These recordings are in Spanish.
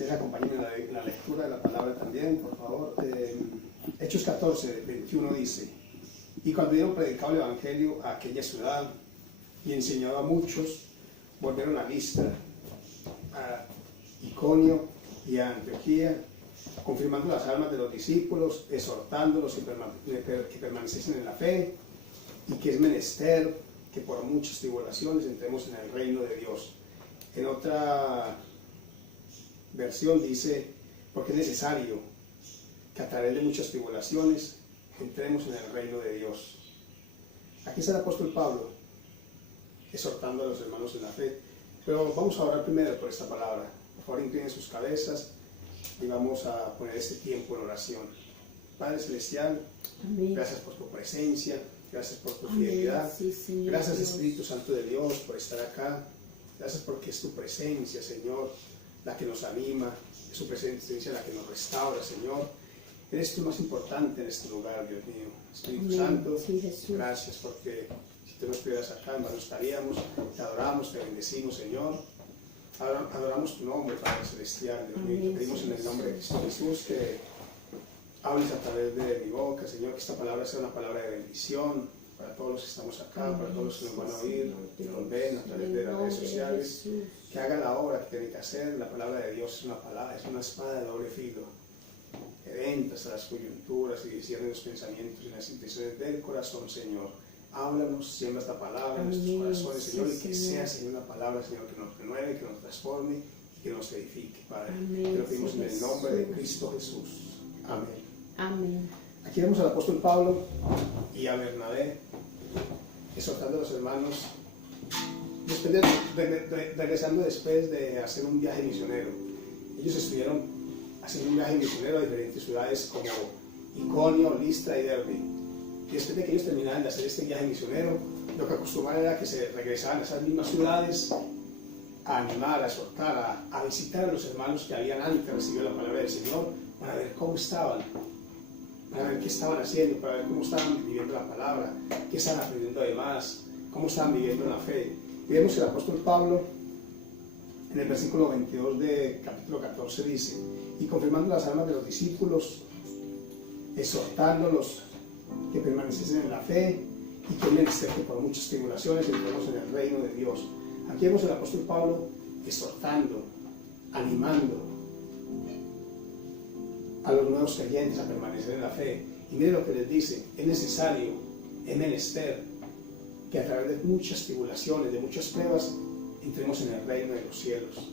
Ustedes acompáñenme en la lectura de la palabra también, por favor. Hechos 14, 21 dice: y cuando hubieron predicado el evangelio a aquella ciudad y enseñado a muchos, volvieron a Listra, a Iconio y a Antioquía, confirmando las almas de los discípulos, exhortándolos que permaneciesen en la fe, y que es menester que por muchas tribulaciones entremos en el reino de Dios. En otra versión dice: porque es necesario que a través de muchas tribulaciones entremos en el reino de Dios. Aquí está el apóstol Pablo exhortando a los hermanos en la fe. Pero vamos a orar primero por esta palabra. Por favor, inclinen sus cabezas y vamos a poner este tiempo en oración. Padre Celestial, amén. Gracias por tu presencia, gracias por tu fidelidad, sí, Señor, gracias Dios. Espíritu Santo de Dios, por estar acá. Gracias porque es tu presencia, Señor, la que nos anima, es tu presencia la que nos restaura, Señor. Eres tú más importante en este lugar, Dios mío. Espíritu amén. Santo, sí, gracias porque si tú no estuvieras acá, no estaríamos. Te adoramos, te bendecimos, Señor. Adoramos tu nombre, Padre Celestial, Dios mío. Te pedimos en el nombre de Cristo Jesús que hables a través de mi boca, Señor, que esta palabra sea una palabra de bendición para todos los que estamos acá, para todos los que nos van a oír, que nos ven a través de las redes sociales, que haga la obra que tiene que hacer. La palabra de Dios es una palabra, es una espada de doble filo, que entra hasta las coyunturas y discierne los pensamientos y las intenciones del corazón, Señor. Háblanos, siembra esta palabra en nuestros corazones, Señor, y que sea, Señor, una palabra, Señor, que nos renueve, que nos transforme y que nos edifique, Padre. Te lo pedimos en el nombre de Cristo Jesús. Amén. Amén. Aquí vemos al apóstol Pablo y a Bernabé exhortando a los hermanos, regresando después de hacer un viaje misionero. Ellos estuvieron haciendo un viaje misionero a diferentes ciudades como Iconio, Listra y Derbe. Y después de que ellos terminaran de hacer este viaje misionero, lo que acostumbraban era que se regresaban a esas mismas ciudades a animar, a exhortar, a visitar a los hermanos que habían antes recibido la palabra del Señor, para ver cómo estaban, para ver qué estaban haciendo, para ver cómo estaban viviendo la palabra, qué estaban aprendiendo además, cómo estaban viviendo en la fe. Y vemos que el apóstol Pablo, en el versículo 22 de capítulo 14, dice: y confirmando las almas de los discípulos, exhortándolos que permaneciesen en la fe, y que menester que por muchas tribulaciones entremos en el reino de Dios. Aquí vemos al apóstol Pablo exhortando, animando a los nuevos creyentes a permanecer en la fe. Y miren lo que les dice: es necesario, es menester que a través de muchas tribulaciones, de muchas pruebas, entremos en el reino de los cielos.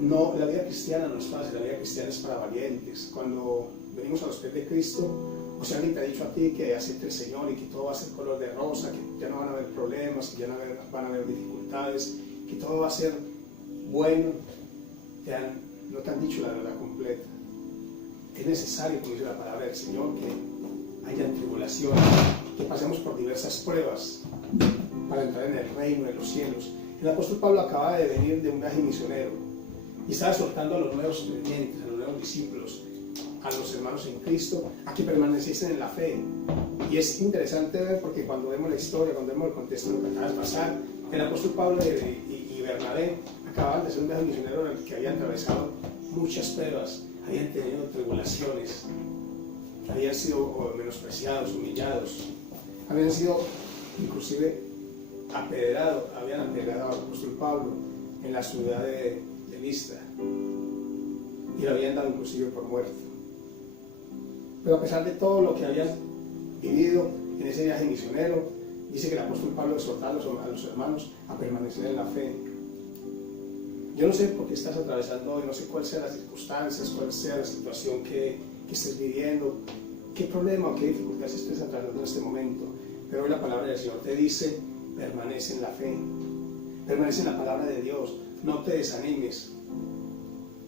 No, la vida cristiana no es fácil, la vida cristiana es para valientes. Cuando venimos a los pies de Cristo, o si alguien te ha dicho a ti que acepte el Señor y que todo va a ser color de rosa, que ya no van a haber problemas, que ya no van a haber dificultades, que todo va a ser bueno, no te han dicho la verdad completa. Es necesario, como dice la palabra del Señor, que haya tribulaciones, que pasemos por diversas pruebas para entrar en el reino de los cielos. El apóstol Pablo acaba de venir de un viaje misionero y estaba exhortando a los nuevos creyentes, a los nuevos discípulos, a los hermanos en Cristo, a que permaneciesen en la fe. Y es interesante ver, porque cuando vemos la historia, cuando vemos el contexto de lo que acaba de pasar, el apóstol Pablo y Bernabé acababan de hacer un viaje misionero en el que habían atravesado muchas pruebas, habían tenido tribulaciones, habían sido menospreciados, humillados, habían sido inclusive apedreados, habían apedreado al apóstol Pablo en la ciudad de Listra y lo habían dado inclusive por muerto. Pero a pesar de todo lo que habían vivido en ese viaje misionero, dice que el apóstol Pablo exhortaba a los hermanos a permanecer en la fe. Yo no sé por qué estás atravesando hoy, no sé cuáles sean las circunstancias, cuál sea la situación que estés viviendo, qué problema o qué dificultades estés atravesando en este momento, pero hoy la palabra del Señor te dice: permanece en la fe, permanece en la palabra de Dios, no te desanimes,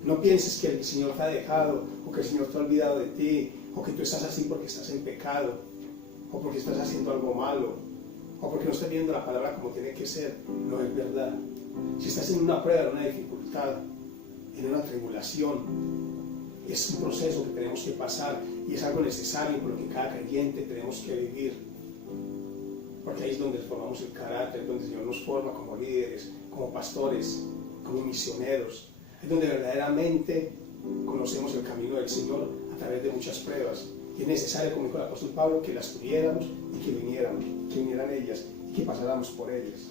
no pienses que el Señor te ha dejado, o que el Señor te ha olvidado de ti, o que tú estás así porque estás en pecado, o porque estás haciendo algo malo, o porque no estás viendo la palabra como tiene que ser. No es verdad. Si estás en una prueba, en una dificultad, en una tribulación, es un proceso que tenemos que pasar y es algo necesario por lo que cada creyente tenemos que vivir, porque ahí es donde formamos el carácter, donde el Señor nos forma como líderes, como pastores, como misioneros. Es donde verdaderamente conocemos el camino del Señor a través de muchas pruebas. Y es necesario, como dijo el apóstol Pablo, que las tuviéramos y que vinieran ellas y que pasáramos por ellas.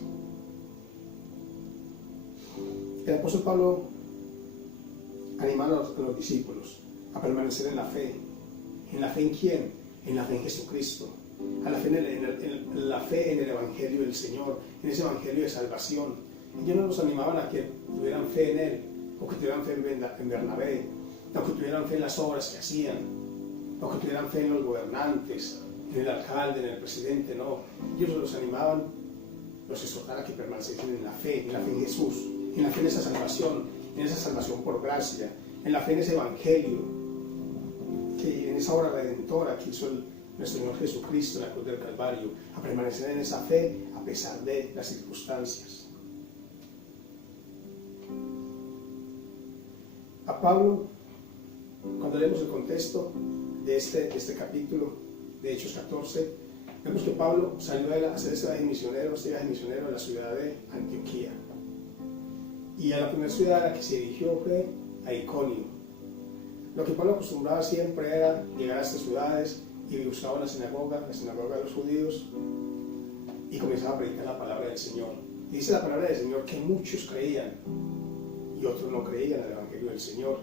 El apóstol Pablo anima a los discípulos a permanecer en la fe. ¿En la fe en quién? En la fe en Jesucristo. A la fe en la fe en el Evangelio del Señor, en ese Evangelio de salvación. Ellos no nos animaban a que tuvieran fe en Él, o que tuvieran fe en Bernabé, o que tuvieran fe en las obras que hacían, o que tuvieran fe en los gobernantes, en el alcalde, en el presidente, no. Ellos los animaban, los exhortaban a que permaneciesen en la fe en Jesús, en la fe en esa salvación por gracia, en la fe en ese Evangelio, en esa obra redentora que hizo nuestro Señor Jesucristo en la cruz del Calvario, a permanecer en esa fe a pesar de las circunstancias. A Pablo, cuando leemos el contexto de este capítulo de Hechos 14, vemos que Pablo salió a hacer este viaje misionero a la ciudad de Antioquía. Y a la primera ciudad a la que se dirigió fue a Iconio. Lo que Pablo acostumbraba siempre era llegar a estas ciudades y buscaba una sinagoga, la sinagoga de los judíos, y comenzaba a predicar la palabra del Señor. Y dice la palabra del Señor que muchos creían y otros no creían al Evangelio del Señor.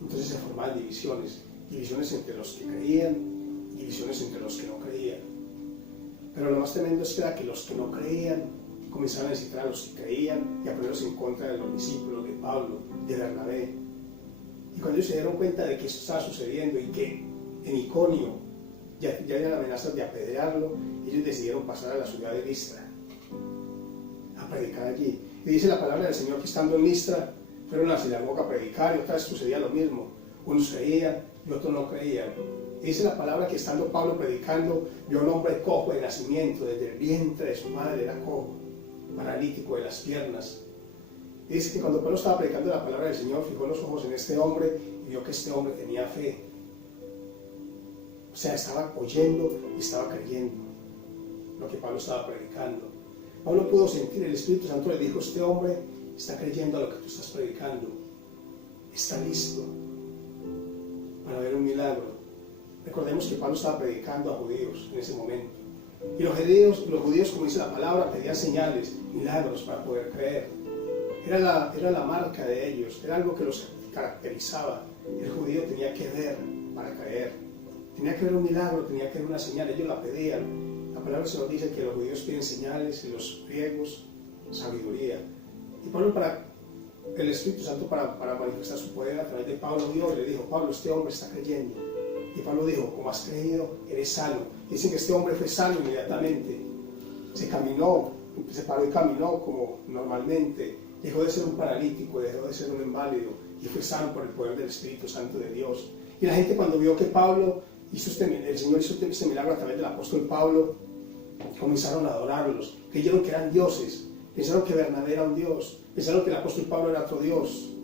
Entonces se formaban divisiones entre los que creían, divisiones entre los que no creían. Pero lo más tremendo es que los que no creían comenzaron a incitar a los que creían y a ponerlos en contra de los discípulos de Pablo, de Bernabé. Y cuando ellos se dieron cuenta de que eso estaba sucediendo y que en Iconio ya habían amenazas de apedrearlo, ellos decidieron pasar a la ciudad de Listra a predicar allí. Y dice la palabra del Señor que estando en Listra fueron a la sinagoga a predicar, y otra vez sucedía lo mismo. Unos creían y otros no creían. Y dice la palabra que estando Pablo predicando, vio a un hombre cojo de nacimiento, desde el vientre de su madre era cojo, paralítico de las piernas. Y dice que cuando Pablo estaba predicando la palabra del Señor, fijó los ojos en este hombre y vio que este hombre tenía fe. O sea, estaba oyendo y estaba creyendo lo que Pablo estaba predicando. Pablo pudo sentir, el Espíritu Santo le dijo: este hombre está creyendo a lo que tú estás predicando, está listo para ver un milagro. Recordemos que Pablo estaba predicando a judíos en ese momento, y los judíos, como dice la palabra, pedían señales, milagros para poder creer. Era la marca de ellos, era algo que los caracterizaba. El judío tenía que ver para creer, tenía que ver un milagro, tenía que ver una señal. Ellos la pedían. La palabra se nos dice que los judíos piden señales y los griegos sabiduría. Y Pablo, el Espíritu Santo, para manifestar su poder a través de Pablo, Dios le dijo: Pablo, este hombre está creyendo. Y Pablo dijo: como has creído, eres sano. Dicen que este hombre fue sano inmediatamente. Se paró y caminó como normalmente. Dejó de ser un paralítico, dejó de ser un inválido, y fue sano por el poder del Espíritu Santo de Dios. Y la gente, cuando vio que Pablo el Señor hizo este milagro a través del apóstol Pablo, comenzaron a adorarlos. Creyeron que eran dioses, pensaron que Bernabé era un dios, pensaron que el apóstol Pablo era otro dios,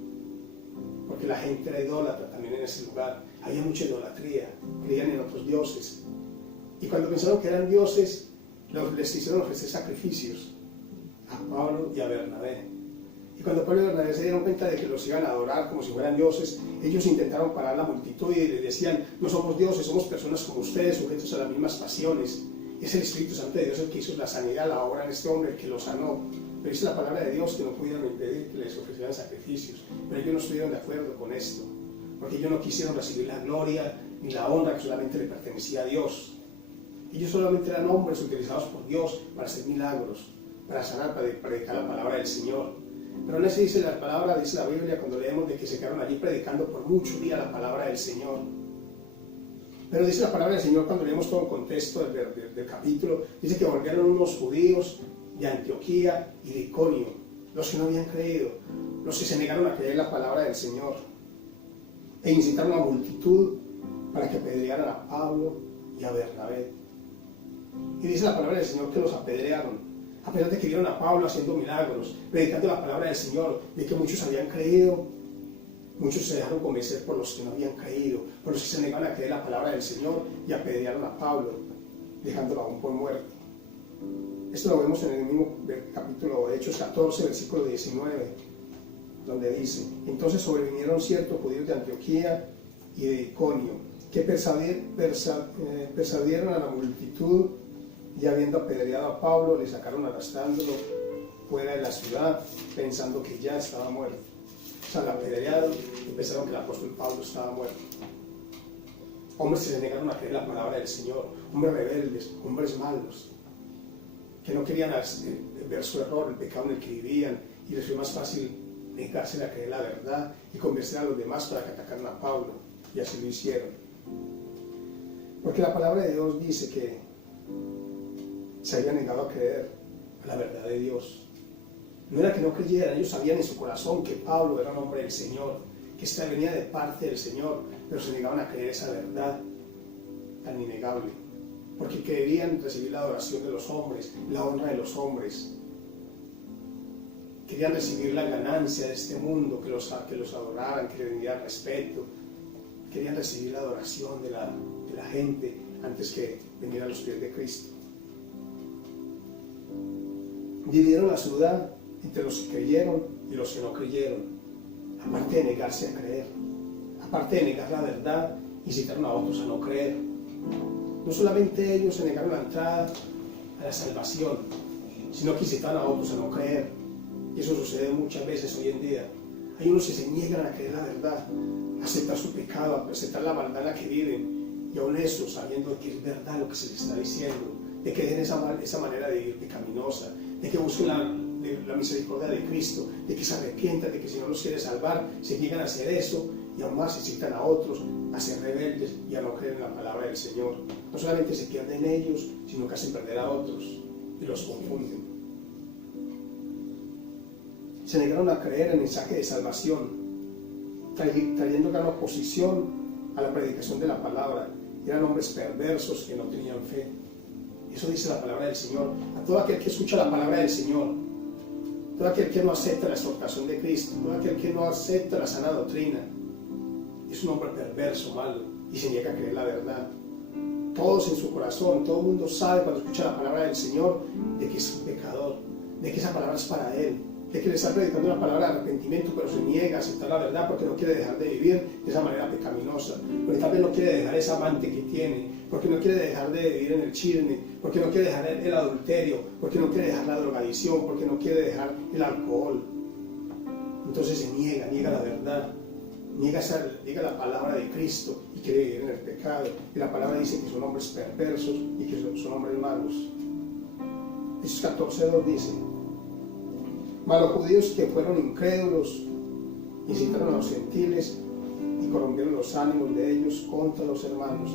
porque la gente era idólatra también en ese lugar. Había mucha idolatría, creían en otros dioses. Y cuando pensaron que eran dioses, les hicieron ofrecer sacrificios a Pablo y a Bernabé. Y cuando Pablo y Bernabé se dieron cuenta de que los iban a adorar como si fueran dioses, ellos intentaron parar la multitud y les decían: no somos dioses, somos personas como ustedes, sujetos a las mismas pasiones. Es el Espíritu Santo de Dios el que hizo la sanidad, la obra en este hombre, el que lo sanó. Pero dice la palabra de Dios que no pudieron impedir que les ofrecieran sacrificios. Pero ellos no estuvieron de acuerdo con esto, porque ellos no quisieron recibir la gloria ni la honra que solamente le pertenecía a Dios. Ellos solamente eran hombres utilizados por Dios para hacer milagros, para sanar, para predicar la palabra del Señor. Pero no se dice la palabra, dice la Biblia, cuando leemos de que se quedaron allí predicando por muchos días la palabra del Señor. Pero dice la palabra del Señor, cuando leemos todo el contexto del capítulo, dice que volvieron unos judíos de Antioquía y de Iconio, los que no habían creído, los que se negaron a creer la palabra del Señor, e incitaron a la multitud para que apedrearan a Pablo y a Bernabé. Y dice la palabra del Señor que los apedrearon, a pesar de que vieron a Pablo haciendo milagros, predicando la palabra del Señor, de que muchos habían creído. Muchos se dejaron convencer por los que no habían creído, por los que se negaban a creer la palabra del Señor, y apedrearon a Pablo, dejándolo aún por muerto. Esto lo vemos en el mismo capítulo de Hechos 14, versículo 19. donde dice: entonces sobrevinieron ciertos judíos de Antioquía y de Iconio, que persuadieron a la multitud, y habiendo apedreado a Pablo, le sacaron arrastrándolo fuera de la ciudad, pensando que ya estaba muerto. O sea, la apedrearon y pensaron que el apóstol Pablo estaba muerto. Hombres que se negaron a creer la palabra del Señor, hombres rebeldes, hombres malos, que no querían ver su error, el pecado en el que vivían, y les fue más fácil negarse a creer la verdad y convencer a los demás para que atacaran a Pablo, y así lo hicieron. Porque la palabra de Dios dice que se habían negado a creer a la verdad de Dios. No era que no creyeran, ellos sabían en su corazón que Pablo era un hombre del Señor, que esta venía de parte del Señor, pero se negaban a creer esa verdad tan innegable, porque querían recibir la adoración de los hombres, la honra de los hombres. Querían recibir la ganancia de este mundo, que los adoraran, que le dieran respeto. Querían recibir la adoración de la gente antes que venir a los pies de Cristo. Dividieron la ciudad entre los que creyeron y los que no creyeron, aparte de negarse a creer, aparte de negar la verdad, incitaron a otros a no creer. No solamente ellos se negaron la entrada a la salvación, sino que incitaron a otros a no creer. Y eso sucede muchas veces hoy en día. Hay unos que se niegan a creer la verdad, a aceptar su pecado, a aceptar la maldad en la que viven, y aún eso sabiendo que es verdad lo que se les está diciendo, de que dejen esa manera de vivir pecaminosa, de que busquen la misericordia de Cristo, de que se arrepientan, de que si no los quiere salvar, se niegan a hacer eso, y aún más incitan a otros a ser rebeldes y a no creer en la palabra del Señor. No solamente se pierden ellos, sino que hacen perder a otros y los confunden. Se negaron a creer en el mensaje de salvación, trayendo gran oposición a la predicación de la palabra. Eran hombres perversos que no tenían fe. Eso dice la palabra del Señor. A todo aquel que escucha la palabra del Señor, todo aquel que no acepta la exhortación de Cristo, todo aquel que no acepta la sana doctrina, es un hombre perverso, malo, y se niega a creer la verdad. Todos en su corazón, todo el mundo sabe cuando escucha la palabra del Señor de que es un pecador, de que esa palabra es para él, de que le está predicando una palabra de arrepentimiento, pero se niega a aceptar la verdad porque no quiere dejar de vivir de esa manera pecaminosa, porque tal vez no quiere dejar esa amante que tiene, porque no quiere dejar de vivir en el chisme, porque no quiere dejar el adulterio, porque no quiere dejar la drogadicción, porque no quiere dejar el alcohol. Entonces se niega la verdad, niega la palabra de Cristo y quiere vivir en el pecado. Y la palabra dice que son hombres perversos y que son hombres malos. Hechos 14:2 dice: mas los judíos que fueron incrédulos incitaron a los gentiles y corrompieron los ánimos de ellos contra los hermanos.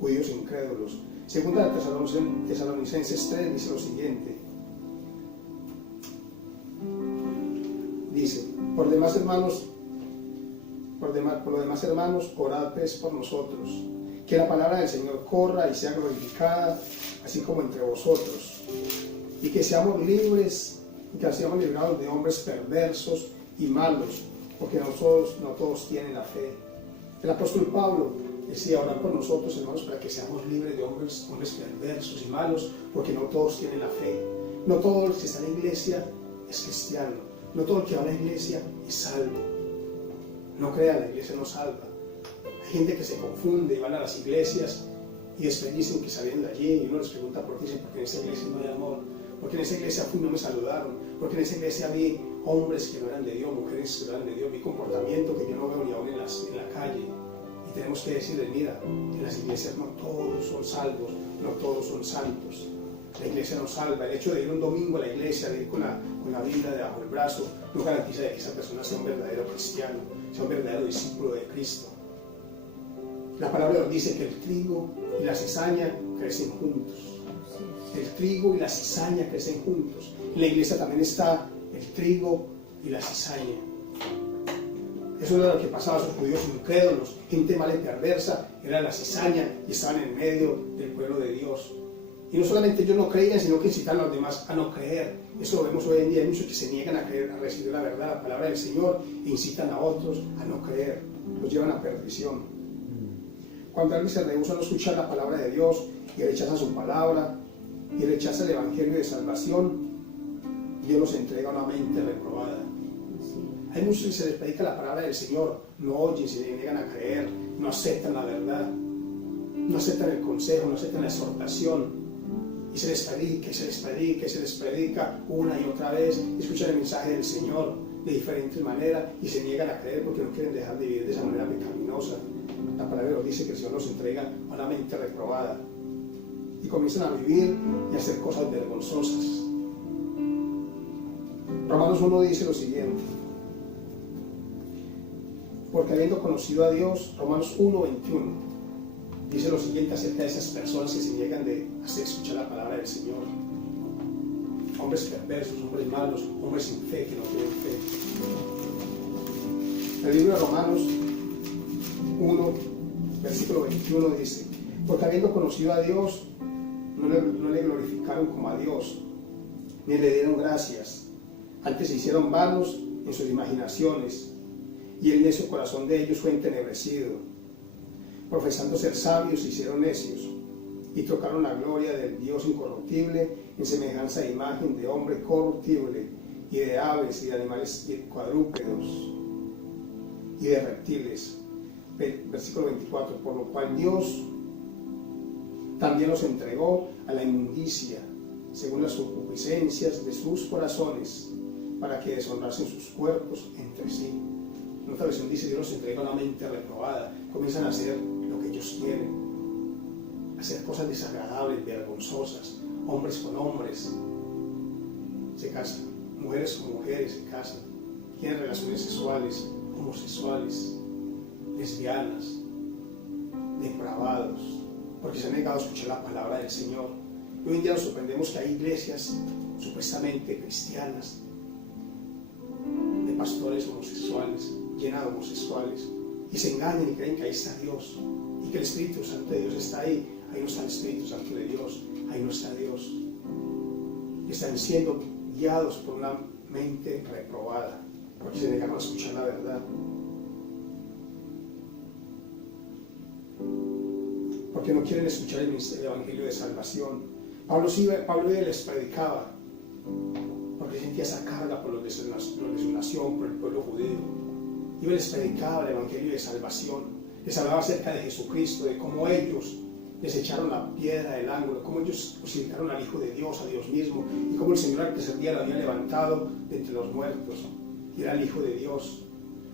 Judíos incrédulos. Segunda de Tesalonicenses 3 dice lo siguiente. Dice: por lo demás, hermanos, orad pues por nosotros, que la palabra del Señor corra y sea glorificada, así como entre vosotros, y que seamos libres, y que seamos librados de hombres perversos y malos, porque no todos tienen la fe. El apóstol Pablo decía: orar por nosotros, hermanos, para que seamos libres de hombres perversos y malos, porque no todos tienen la fe. No todo el que está en la iglesia es cristiano, no todo el que va a la iglesia es salvo. No crean, la iglesia no salva. Hay gente que se confunde y van a las iglesias y después dicen que salieron de allí, y uno les pregunta por qué, dicen: porque en esa iglesia no hay amor, porque en esa iglesia no me saludaron, porque en esa iglesia vi hombres que no eran de Dios, mujeres que no eran de Dios, vi comportamiento que yo no veo ni aún en la calle. Y tenemos que decirles: mira, en las iglesias no todos son salvos, no todos son santos. La iglesia no salva. El hecho de ir un domingo a la iglesia, de ir con la Biblia debajo del brazo, no garantiza de que esa persona sea un verdadero cristiano, sea un verdadero discípulo de Cristo. La palabra de Dios dice que el trigo y la cizaña crecen juntos. El trigo y la cizaña crecen juntos. En la iglesia también está el trigo y la cizaña. Eso era lo que pasaba a esos judíos incrédulos, gente mala y perversa, era la cizaña y estaban en medio del pueblo de Dios. Y no solamente ellos no creían, sino que incitaban a los demás a no creer. Eso lo vemos hoy en día. Hay muchos que se niegan a creer, a recibir la verdad, la palabra del Señor, e incitan a otros a no creer. Los llevan a perdición. Cuando alguien se rehúsa a no escuchar la palabra de Dios y rechaza su palabra y rechaza el evangelio de salvación, Dios los entrega a una mente reprobada. Hay muchos que se les predica la palabra del Señor, no oyen, se niegan a creer, no aceptan la verdad, no aceptan el consejo, no aceptan la exhortación, y se les predica, y se les predica, y se les predica una y otra vez, escuchan el mensaje del Señor de diferentes maneras y se niegan a creer porque no quieren dejar de vivir de esa manera pecaminosa. La palabra nos dice que el Señor nos entrega a una mente reprobada y comienzan a vivir y a hacer cosas vergonzosas. Romanos 1 dice lo siguiente: porque habiendo conocido a Dios, Romanos 1:21, dice lo siguiente acerca de esas personas que se niegan de hacer escuchar la palabra del Señor. Hombres perversos, hombres malos, hombres sin fe, que no tienen fe. El libro de Romanos 1, versículo 21 dice: porque habiendo conocido a Dios, no le glorificaron como a Dios, ni le dieron gracias. Antes se hicieron vanos en sus imaginaciones, y el necio corazón de ellos fue entenebrecido. Profesando ser sabios, se hicieron necios, y trocaron la gloria del Dios incorruptible en semejanza de imagen de hombre corruptible, y de aves, y de animales cuadrúpedos, y de reptiles. Versículo 24, por lo cual Dios también los entregó a la inmundicia, según las concupiscencias de sus corazones, para que deshonrasen sus cuerpos entre sí. En otra versión dice: Dios los entrega a una mente reprobada. Comienzan a hacer lo que ellos quieren, hacer cosas desagradables, vergonzosas. Hombres con hombres se casan, mujeres con mujeres se casan, tienen relaciones sexuales, homosexuales, lesbianas, depravados, porque se han negado a escuchar la palabra del Señor. Y hoy en día nos sorprendemos que hay iglesias supuestamente cristianas de pastores homosexuales, llenas de homosexuales, y se engañan y creen que ahí está Dios y que el Espíritu Santo de Dios está ahí. Ahí no está el Espíritu Santo de Dios, ahí no está Dios. Y están siendo guiados por una mente reprobada porque se negaron a escuchar la verdad, porque no quieren escuchar el Evangelio de salvación. Pablo les predicaba porque sentía esa carga por los de su nación, por el pueblo judío. Y les predicaba el Evangelio de salvación, les hablaba acerca de Jesucristo, de cómo ellos desecharon la piedra del ángulo, cómo ellos crucificaron al Hijo de Dios, a Dios mismo, y cómo el Señor al tercer día lo había levantado de entre los muertos, y era el Hijo de Dios.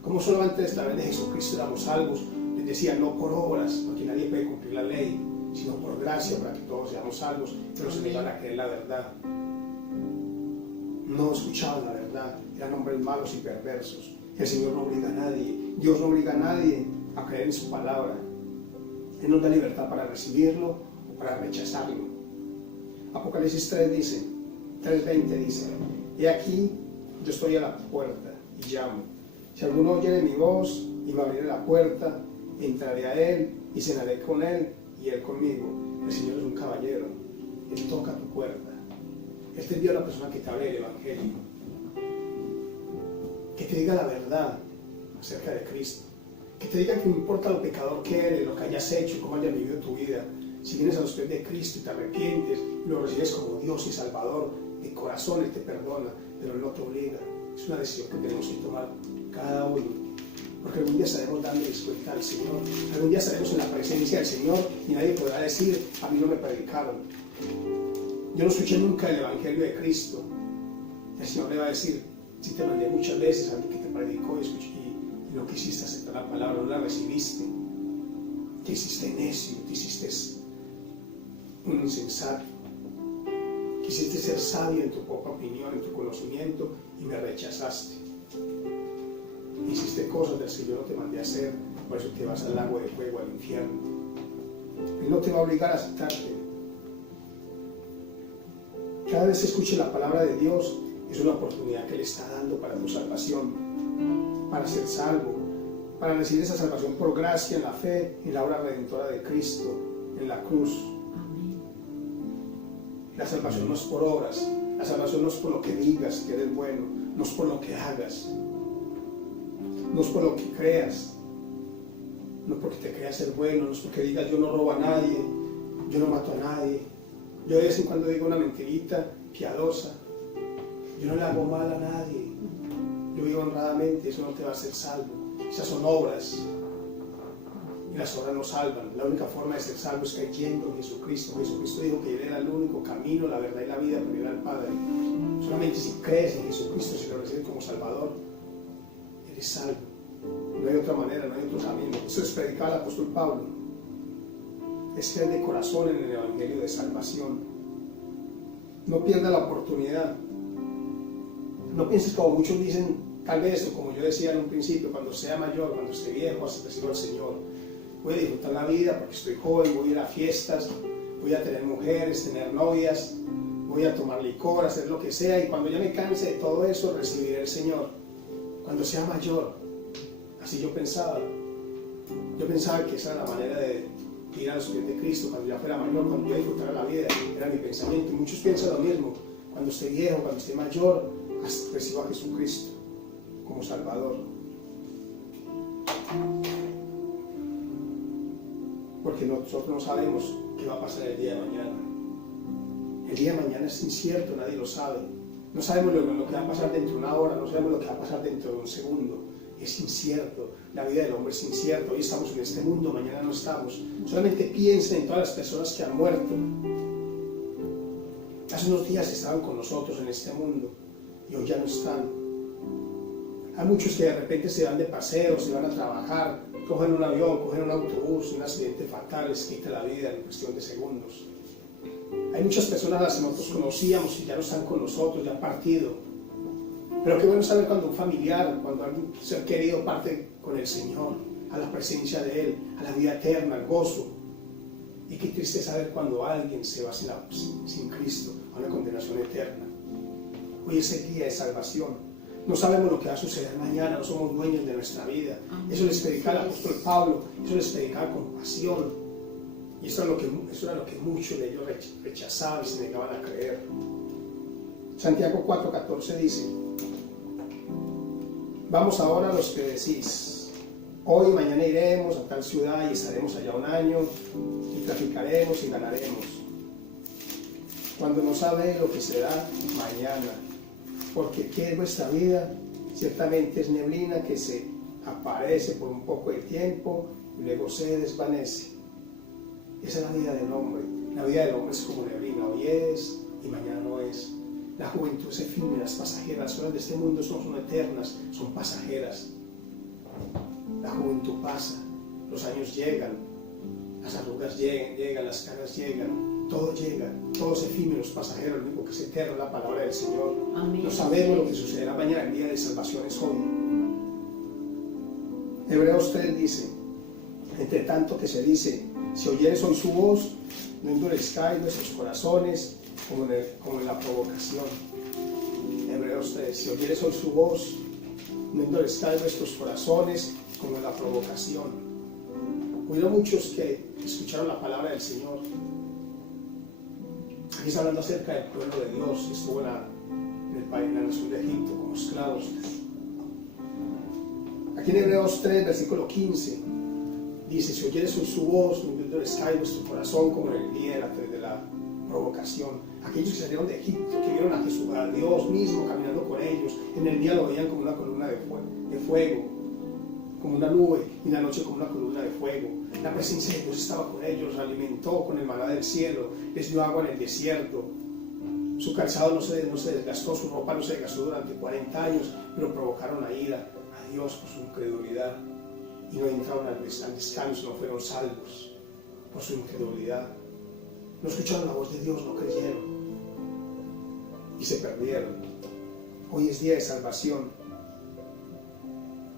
Cómo solamente a través de Jesucristo éramos salvos. Les decía: no por obras, porque nadie puede cumplir la ley, sino por gracia, para que todos seamos salvos. Pero se negaban a creer la verdad, no escuchaban la verdad, eran hombres malos y perversos. El Señor no obliga a nadie, Dios no obliga a nadie a creer en su palabra. Él nos da libertad para recibirlo o para rechazarlo. Apocalipsis 3:20 dice: he aquí, yo estoy a la puerta y llamo. Si alguno oye mi voz y me abriere la puerta, entraré a él y cenaré con él y él conmigo. El Señor es un caballero, Él toca tu puerta. Él te envía a la persona que te hable del Evangelio, que te diga la verdad acerca de Cristo, que te diga que no importa lo pecador que eres, lo que hayas hecho, cómo hayas vivido tu vida. Si vienes a los pies de Cristo y te arrepientes y lo recibes como Dios y Salvador, de corazón Él te perdona, pero Él no te obliga. Es una decisión que tenemos que tomar cada uno, porque algún día estaremos dándoles cuenta al Señor, algún día estaremos en la presencia del Señor y nadie podrá decir: a mí no me predicaron, yo no escuché nunca el Evangelio de Cristo. El Señor le va a decir: si te mandé muchas veces a mí que te predicó y no quisiste aceptar la palabra, no la recibiste, te hiciste necio, te hiciste un insensato, quisiste ser sabio en tu propia opinión, en tu conocimiento, y me rechazaste. Hiciste cosas de las que yo no te mandé a hacer, por eso te vas al lago de fuego, al infierno. Él no te va a obligar a aceptarte. Cada vez que escuche la palabra de Dios, es una oportunidad que Él está dando para tu salvación, para ser salvo, para recibir esa salvación por gracia en la fe, en la obra redentora de Cristo, en la cruz. La salvación no es por obras, la salvación no es por lo que digas que eres bueno, no es por lo que hagas, no es por lo que creas, no porque te creas ser bueno, no es porque digas: yo no robo a nadie, yo no mato a nadie, yo de vez en cuando digo una mentirita piadosa, yo no le hago mal a nadie, yo vivo honradamente, eso no te va a hacer salvo. Esas son obras, y las obras no salvan. La única forma de ser salvo es creyendo en Jesucristo. Jesucristo dijo que Él era el único camino, la verdad y la vida para ir al Padre. Solamente si crees en Jesucristo, si lo recibes como Salvador, eres salvo. No hay otra manera, no hay otro camino. Eso es predicar al apóstol Pablo. Es creer de corazón en el Evangelio de salvación. No pierda la oportunidad. No pienses como muchos dicen, tal vez, o como yo decía en un principio, cuando sea mayor, cuando esté viejo, hasta reciba al Señor. Voy a disfrutar la vida porque estoy joven, voy a ir a fiestas, voy a tener mujeres, tener novias, voy a tomar licor, hacer lo que sea, y cuando ya me canse de todo eso, recibiré al Señor. Cuando sea mayor, así yo pensaba. Yo pensaba que esa era la manera de ir a los pies de Cristo, cuando ya fuera mayor, cuando yo disfrutara la vida, era mi pensamiento. Y muchos piensan lo mismo. Cuando esté viejo, cuando esté mayor, recibo a Jesucristo como Salvador. Porque nosotros no sabemos qué va a pasar el día de mañana. El día de mañana es incierto, nadie lo sabe. No sabemos lo que va a pasar dentro de una hora, no sabemos lo que va a pasar dentro de un segundo. Es incierto, la vida del hombre es incierta. Hoy estamos en este mundo, mañana no estamos. Solamente piensen en todas las personas que han muerto. Hace unos días estaban con nosotros en este mundo y hoy ya no están. Hay muchos que de repente se van de paseo, se van a trabajar, cogen un avión, cogen un autobús, un accidente fatal les quita la vida en cuestión de segundos. Hay muchas personas a las que nosotros conocíamos y ya no están con nosotros, ya han partido. Pero qué bueno saber cuando un familiar, cuando algún ser querido parte con el Señor, a la presencia de Él, a la vida eterna, al gozo. Y qué triste saber cuando alguien se va sin Cristo, a una condenación eterna. Hoy es el día de salvación. No sabemos lo que va a suceder mañana, no somos dueños de nuestra vida. Eso les predicaba el apóstol Pablo, eso les predicaba con pasión. Y eso era lo que muchos de ellos rechazaban y se negaban a creer. Santiago 4:14 dice: vamos ahora a los que decís, hoy y mañana iremos a tal ciudad y estaremos allá un año, y traficaremos y ganaremos, cuando no sabéis lo que será mañana. Porque ¿qué es vuestra vida? Ciertamente es neblina que se aparece por un poco de tiempo y luego se desvanece. Esa es la vida del hombre. La vida del hombre es como neblina, hoy es y mañana no es. La juventud es efímera, es pasajera. Las cosas de este mundo no son eternas, son pasajeras. La juventud pasa, los años llegan, las arrugas llegan, las canas llegan. Todo llega, todo es efímero, es pasajero, lo único que es eterno es la palabra del Señor. Amén. No sabemos lo que sucederá mañana, el día de salvación es hoy. Hebreos 3 dice: entre tanto que se dice, si oyeres hoy su voz, no endurezcáis vuestros corazones como en la provocación. Hebreos 3, si oyeres hoy su voz, no endurezcáis vuestros corazones como en la provocación. Hubieron muchos que escucharon la palabra del Señor. Aquí está hablando acerca del pueblo de Dios que estuvo en la nación de Egipto como esclavos. Aquí en Hebreos 3, versículo 15, dice: si oyeres su voz, no endurezcáis vuestro corazón como en el día de la provocación. Aquellos que salieron de Egipto, que vieron a Jesús, a Dios mismo caminando con ellos, en el día lo veían como una columna de fuego, como una nube, y en la noche como una columna de fuego. La presencia de Dios estaba con ellos, los alimentó con el maná del cielo, les dio agua en el desierto. Su calzado no se desgastó, su ropa no se desgastó durante 40 años, pero provocaron a ira a Dios por su incredulidad. Y no entraron al descanso, no fueron salvos por su incredulidad. No escucharon la voz de Dios, no creyeron y se perdieron. Hoy es día de salvación.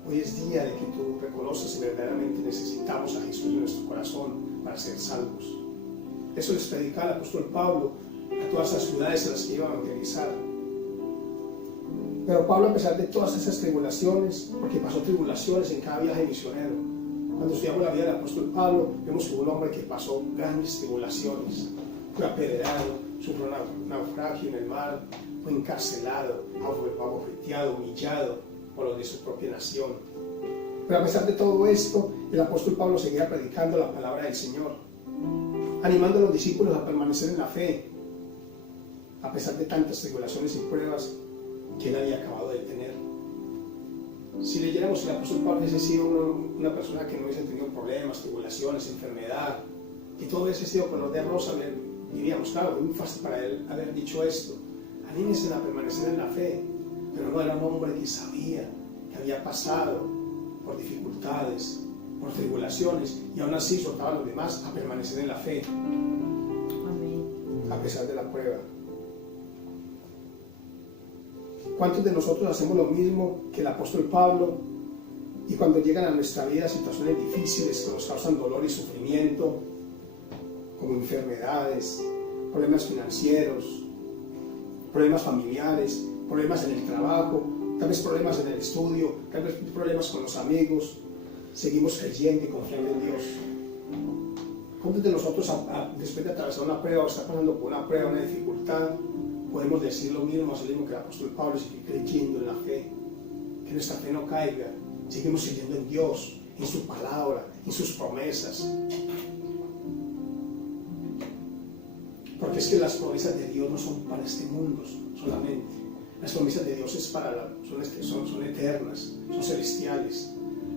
Hoy es día de que tú reconoces que verdaderamente necesitamos a Jesús en nuestro corazón para ser salvos. Eso les predicaba el apóstol Pablo a todas esas ciudades a las que iba a evangelizar. Pero Pablo, a pesar de todas esas tribulaciones, porque pasó tribulaciones en cada viaje misionero, cuando estudiamos la vida del apóstol Pablo, vemos que hubo un hombre que pasó grandes tribulaciones. Fue apedreado, sufrió un naufragio en el mar, fue encarcelado, abofeteado, humillado por los de su propia nación. Pero a pesar de todo esto, el apóstol Pablo seguía predicando la palabra del Señor, animando a los discípulos a permanecer en la fe. A pesar de tantas tribulaciones y pruebas, que él había acabado de tener. Si leyéramos el apóstol Pablo, hubiese sido una persona que no hubiese tenido problemas, tribulaciones, enfermedad, y todo hubiese sido color de rosa, diríamos, claro, fue muy fácil para él haber dicho esto. Anímense a permanecer en la fe, pero no, era un hombre que sabía que había pasado por dificultades, por tribulaciones, y aún así soltaba a los demás a permanecer en la fe. Amén. A pesar de la prueba. ¿Cuántos de nosotros hacemos lo mismo que el apóstol Pablo? Y cuando llegan a nuestra vida situaciones difíciles que nos causan dolor y sufrimiento, como enfermedades, problemas financieros, problemas familiares, problemas en el trabajo, tal vez problemas en el estudio, tal vez problemas con los amigos, seguimos creyendo y confiando en Dios. ¿Cuántos de nosotros, después de atravesar una prueba o estar pasando por una prueba, una dificultad, podemos decir lo mismo, hacer lo mismo que el apóstol Pablo, seguir creyendo en la fe, que nuestra fe no caiga, seguimos creyendo en Dios, en su palabra, en sus promesas? Porque es que las promesas de Dios no son para este mundo solamente. Las promesas de Dios son eternas, son celestiales.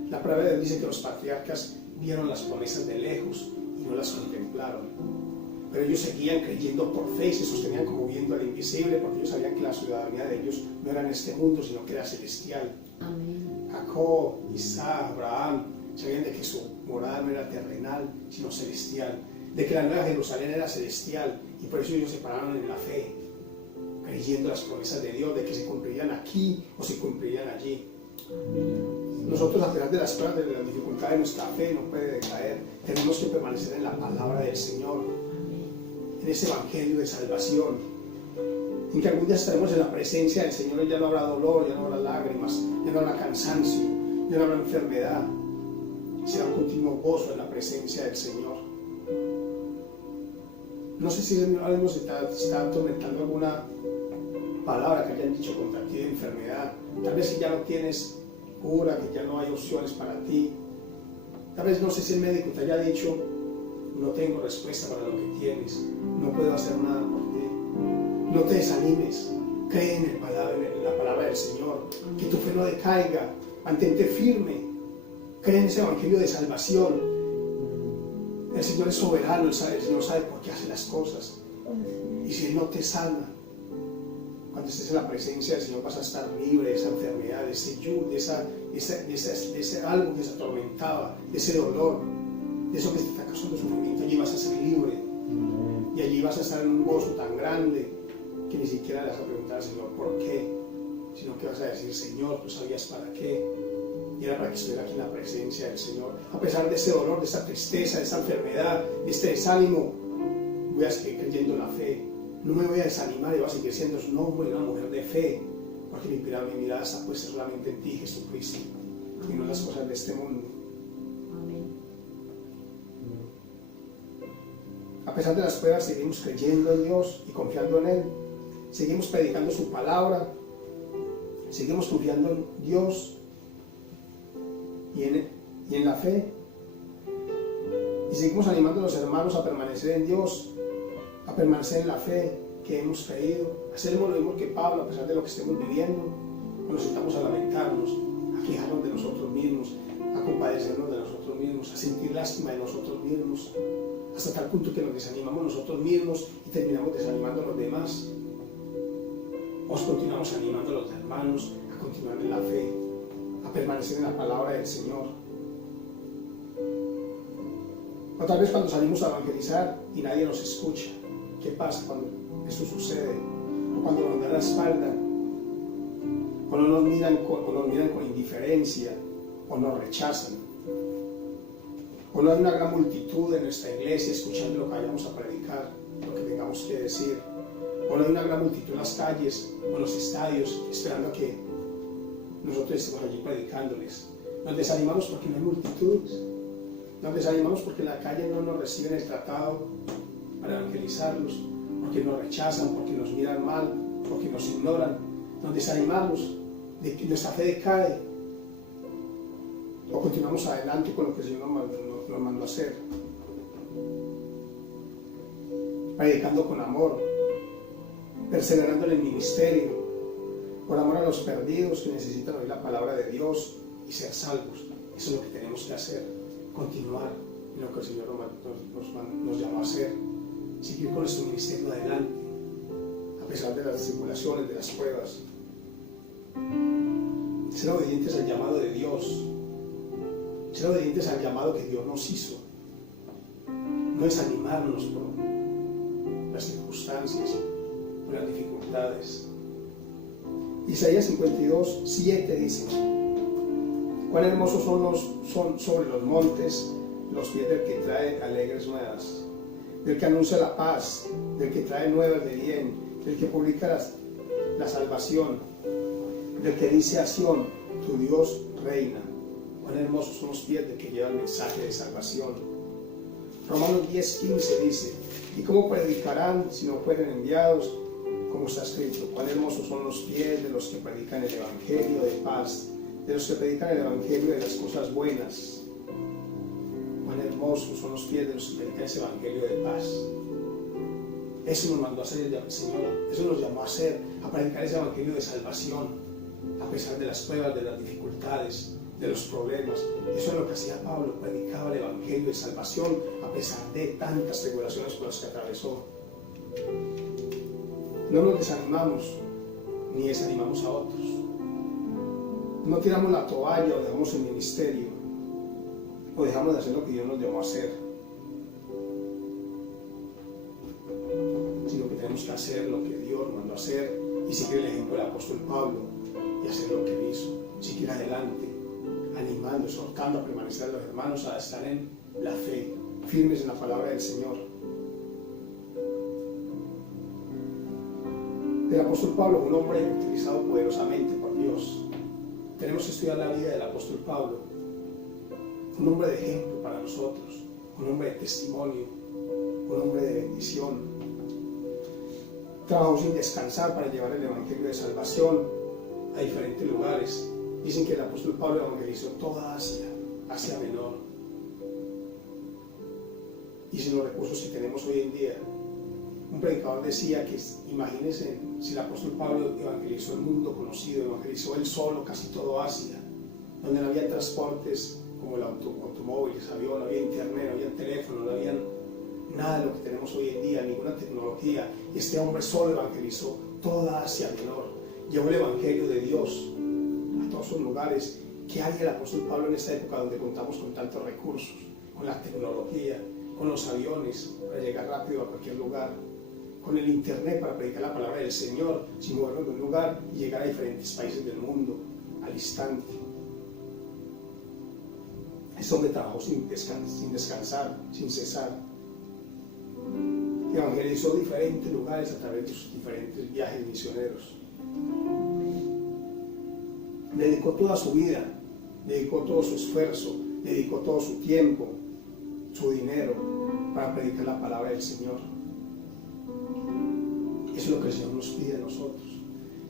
La palabra de Dios dice que los patriarcas vieron las promesas de lejos y no las contemplaron. Pero ellos seguían creyendo por fe y se sostenían como viendo al invisible, porque ellos sabían que la ciudadanía de ellos no era en este mundo, sino que era celestial. Amén. Jacob, Isaac, Abraham sabían de que su morada no era terrenal, sino celestial, de que la nueva Jerusalén era celestial, y por eso ellos se pararon en la fe, creyendo las promesas de Dios, de que se cumplirían aquí o se cumplirían allí. Amén. Nosotros, a pesar de las pruebas, de las dificultades, nuestra fe no puede decaer. Tenemos que permanecer en la palabra del Señor, en ese evangelio de salvación, en que algún día estaremos en la presencia del Señor y ya no habrá dolor, ya no habrá lágrimas, ya no habrá cansancio, ya no habrá enfermedad. Será un continuo gozo en la presencia del Señor. No sé si ahora mismo se está atormentando alguna palabra que hayan dicho contra ti de enfermedad. Tal vez que ya no tienes cura, que ya no hay opciones para ti. Tal vez no sé si el médico te haya dicho: no tengo respuesta para lo que tienes, no puedo hacer nada por ti. No te desanimes, cree en la palabra del Señor, que tu fe no decaiga, mantente firme, cree en ese evangelio de salvación. El Señor es soberano, el Señor sabe por qué hace las cosas. Y si Él no te sana, cuando estés en la presencia del Señor vas a estar libre de esa enfermedad, de ese yugo, de ese algo que se atormentaba, de ese dolor, de eso que te está causando sufrimiento. Allí vas a ser libre. Y allí vas a estar en un gozo tan grande que ni siquiera le vas a preguntar al Señor por qué, sino que vas a decir: Señor, tú sabías para qué. Y era para que estuviera aquí en la presencia del Señor. A pesar de ese dolor, de esa tristeza, de esa enfermedad, de este desánimo, voy a seguir creyendo en la fe. No me voy a desanimar y voy a seguir siendo un hombre y una mujer de fe, porque mi mirada está puesta solamente en ti, Jesucristo, y no en las cosas de este mundo. Amén. A pesar de las pruebas, seguimos creyendo en Dios y confiando en Él. Seguimos predicando su palabra. Seguimos confiando en Dios y en la fe. Y seguimos animando a los hermanos a permanecer en Dios, a permanecer en la fe que hemos creído. Hacemos lo mismo que Pablo, a pesar de lo que estemos viviendo. No nos sentamos a lamentarnos, a quejarnos de nosotros mismos, a compadecernos de nosotros mismos, a sentir lástima de nosotros mismos, hasta tal punto que nos desanimamos nosotros mismos y terminamos desanimando a los demás. Os continuamos animando a los hermanos a continuar en la fe, a permanecer en la palabra del Señor. O tal vez cuando salimos a evangelizar y nadie nos escucha. ¿Qué pasa cuando eso sucede? O cuando nos dan la espalda, o nos miran con indiferencia, o nos rechazan. O no hay una gran multitud en nuestra iglesia escuchando lo que vayamos a predicar, lo que tengamos que decir. O no hay una gran multitud en las calles o en los estadios esperando a que nosotros estemos allí predicándoles. Nos desanimamos porque no hay multitudes. Nos desanimamos porque en la calle no nos reciben el tratado para evangelizarlos, porque nos rechazan, porque nos miran mal, porque nos ignoran. Nos desanimamos de que nuestra fe decae. O continuamos adelante con lo que el Señor nos mandó a hacer, predicando con amor, perseverando en el ministerio, por amor a los perdidos que necesitan oír la palabra de Dios y ser salvos. Eso es lo que tenemos que hacer, continuar en lo que el Señor nos llamó a hacer, seguir con nuestro ministerio adelante, a pesar de las tribulaciones, de las pruebas, ser obedientes al llamado de Dios, ser obedientes al llamado que Dios nos hizo, no desanimarnos por las circunstancias, por las dificultades. Isaías 52, 7 dice: cuán hermosos son sobre los montes los pies del que trae alegres nuevas, del que anuncia la paz, del que trae nuevas de bien, del que publica la salvación, del que dice a Sión, tu Dios reina. Cuán hermosos son los pies del que lleva el mensaje de salvación. Romanos 10, 15 dice: ¿y cómo predicarán si no fueren enviados? Como está escrito: cuán hermosos son los pies de los que predican el evangelio de paz, de los que predican el evangelio de las cosas buenas. Cuán hermosos son los pies de los que predican ese evangelio de paz. Eso nos mandó a hacer el Señor, eso nos llamó a hacer, a predicar ese evangelio de salvación, a pesar de las pruebas, de las dificultades, de los problemas. Eso es lo que hacía Pablo, predicaba el evangelio de salvación a pesar de tantas tribulaciones por las que atravesó. No nos desanimamos, ni desanimamos a otros. No tiramos la toalla o dejamos el ministerio, o dejamos de hacer lo que Dios nos llamó a hacer, sino que tenemos que hacer lo que Dios nos mandó a hacer y seguir el ejemplo del apóstol Pablo y hacer lo que él hizo, seguir adelante, animando, exhortando a permanecer a los hermanos a estar en la fe, firmes en la palabra del Señor. El apóstol Pablo fue un hombre utilizado poderosamente por Dios. Tenemos que estudiar la vida del apóstol Pablo, un hombre de ejemplo para nosotros, un hombre de testimonio, un hombre de bendición. Trabajó sin descansar para llevar el evangelio de salvación a diferentes lugares. Dicen que el apóstol Pablo evangelizó toda Asia, Asia Menor. Y sin los recursos que tenemos hoy en día, un predicador decía que, imagínense, si el apóstol Pablo evangelizó el mundo conocido, evangelizó él solo casi todo Asia, donde no había transportes como el automóviles, no había internet, no había teléfono, no había nada de lo que tenemos hoy en día, ninguna tecnología. Y este hombre solo evangelizó toda Asia Menor, llevó el evangelio de Dios a todos esos lugares. ¿Qué hay el apóstol Pablo en esta época donde contamos con tantos recursos, con la tecnología, con los aviones para llegar rápido a cualquier lugar, con el internet para predicar la palabra del Señor, sin movernos de un lugar y llegar a diferentes países del mundo al instante? Ese hombre trabajó sin descansar, sin cesar. Evangelizó diferentes lugares a través de sus diferentes viajes misioneros. Dedicó toda su vida, dedicó todo su esfuerzo, dedicó todo su tiempo, su dinero para predicar la palabra del Señor. Eso es lo que el Señor nos pide a nosotros.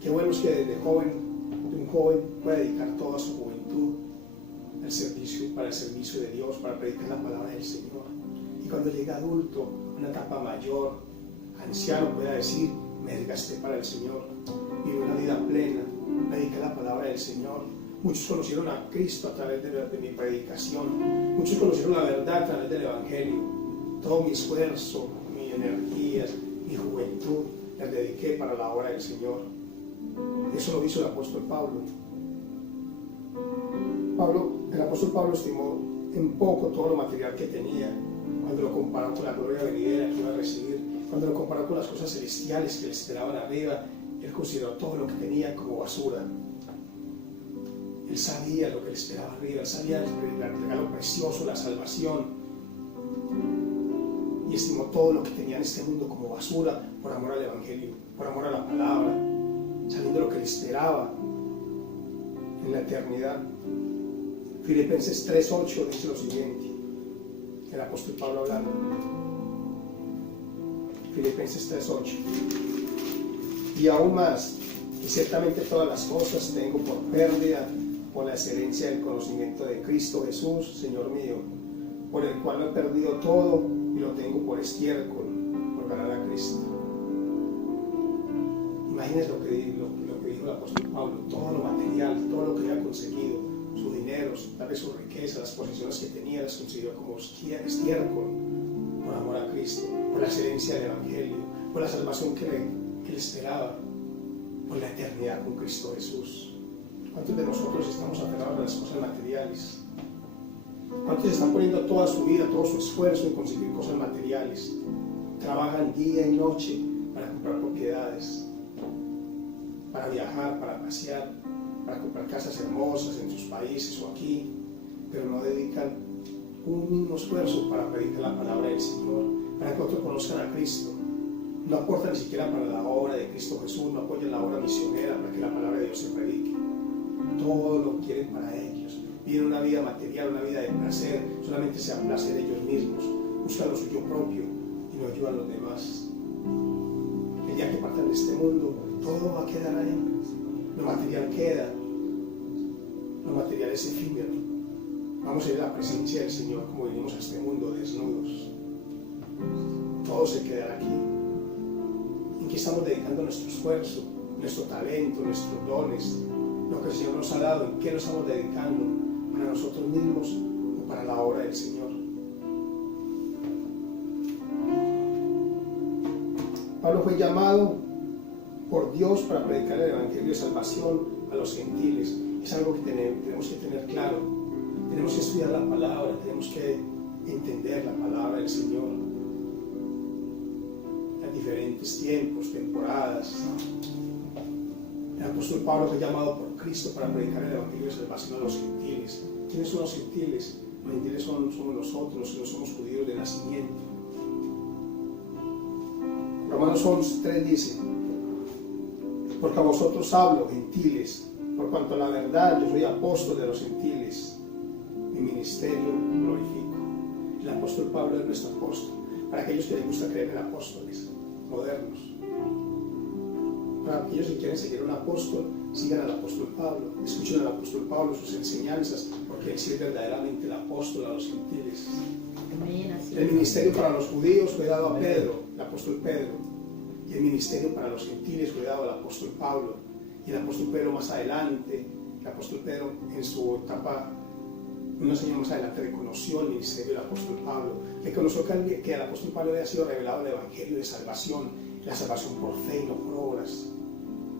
Qué bueno es que desde un joven pueda dedicar toda su juventud al servicio, para el servicio de Dios, para predicar la palabra del Señor. Y cuando llegue adulto, una etapa mayor, anciano, pueda decir: me desgasté para el Señor, viví una vida plena, prediqué la palabra del Señor. Muchos conocieron a Cristo a través de mi predicación, muchos conocieron la verdad a través del Evangelio. Todo mi esfuerzo, mis energías, mi juventud, las dediqué para la obra del Señor. Eso lo hizo el apóstol Pablo. El apóstol Pablo estimó en poco todo lo material que tenía, cuando lo comparó con la gloria venidera que iba a recibir, cuando lo comparó con las cosas celestiales que le esperaban arriba. Él consideró todo lo que tenía como basura. Él sabía lo que le esperaba arriba, él sabía el regalo precioso, la salvación, y estimó todo lo que tenía en este mundo como basura por amor al Evangelio, por amor a la palabra, sabiendo lo que le esperaba en la eternidad. Filipenses 3:8 dice lo siguiente, el apóstol Pablo hablando. Filipenses 3:8: y aún más, y ciertamente todas las cosas tengo por pérdida por la excelencia del conocimiento de Cristo Jesús, Señor mío, por el cual lo he perdido todo y lo tengo por estiércol, por ganar a Cristo. Imagínense lo que dijo el apóstol Pablo, todo lo material, todo lo que había conseguido, sus dineros, tal vez su riqueza, las posesiones que tenía, las consiguió como estiércol por amor a Cristo, por la excelencia del Evangelio, por la salvación que le esperaba, por la eternidad con Cristo Jesús. ¿Cuántos de nosotros estamos aferrados a las cosas materiales? ¿Cuántos están poniendo toda su vida, todo su esfuerzo en conseguir cosas materiales? Trabajan día y noche para comprar propiedades, para viajar, para pasear, para comprar casas hermosas en sus países o aquí, pero no dedican un mínimo esfuerzo para predicar la palabra del Señor, para que otros conozcan a Cristo. No aportan ni siquiera para la obra de Cristo Jesús, no apoyan la obra misionera para que la palabra de Dios se predique. Todo lo quieren para ellos. Viven una vida material, una vida de placer, solamente se complacen de ellos mismos, buscan lo suyo propio y no ayudan a los demás. El día que partan de este mundo, todo va a quedar ahí. Lo material queda, lo material es efímero. Vamos a ir a la presencia del Señor como vinimos a este mundo desnudos. Todo se quedará aquí. ¿En qué estamos dedicando nuestro esfuerzo, nuestro talento, nuestros dones, lo que el Señor nos ha dado? ¿En qué nos estamos dedicando? ¿Para nosotros mismos o para la obra del Señor? Pablo fue llamado por Dios para predicar el Evangelio de salvación a los gentiles. Es algo que tenemos que tener claro. Tenemos que estudiar la palabra, tenemos que entender la palabra del Señor. En diferentes tiempos, temporadas. El apóstol Pablo fue llamado por Cristo para predicar el Evangelio de salvación a los gentiles. ¿Quiénes son los gentiles? Los gentiles somos nosotros, no somos judíos de nacimiento. Romanos 11:3 dice: porque a vosotros hablo, gentiles, por cuanto a la verdad yo soy apóstol de los gentiles, mi ministerio glorifico. El apóstol Pablo es nuestro apóstol. Para aquellos que les gusta creer en apóstoles modernos, para aquellos que quieren seguir a un apóstol, sigan al apóstol Pablo, escuchen al apóstol Pablo, sus enseñanzas, porque él sí es verdaderamente el apóstol a los gentiles. El ministerio para los judíos fue dado a Pedro, el apóstol Pedro, y el ministerio para los gentiles fue dado al apóstol Pablo. Y el apóstol Pedro más adelante, el apóstol Pedro en su etapa, unos años más adelante, reconoció el ministerio del apóstol Pablo, reconoció que al apóstol Pablo había sido revelado el evangelio de salvación, la salvación por fe y no por obras.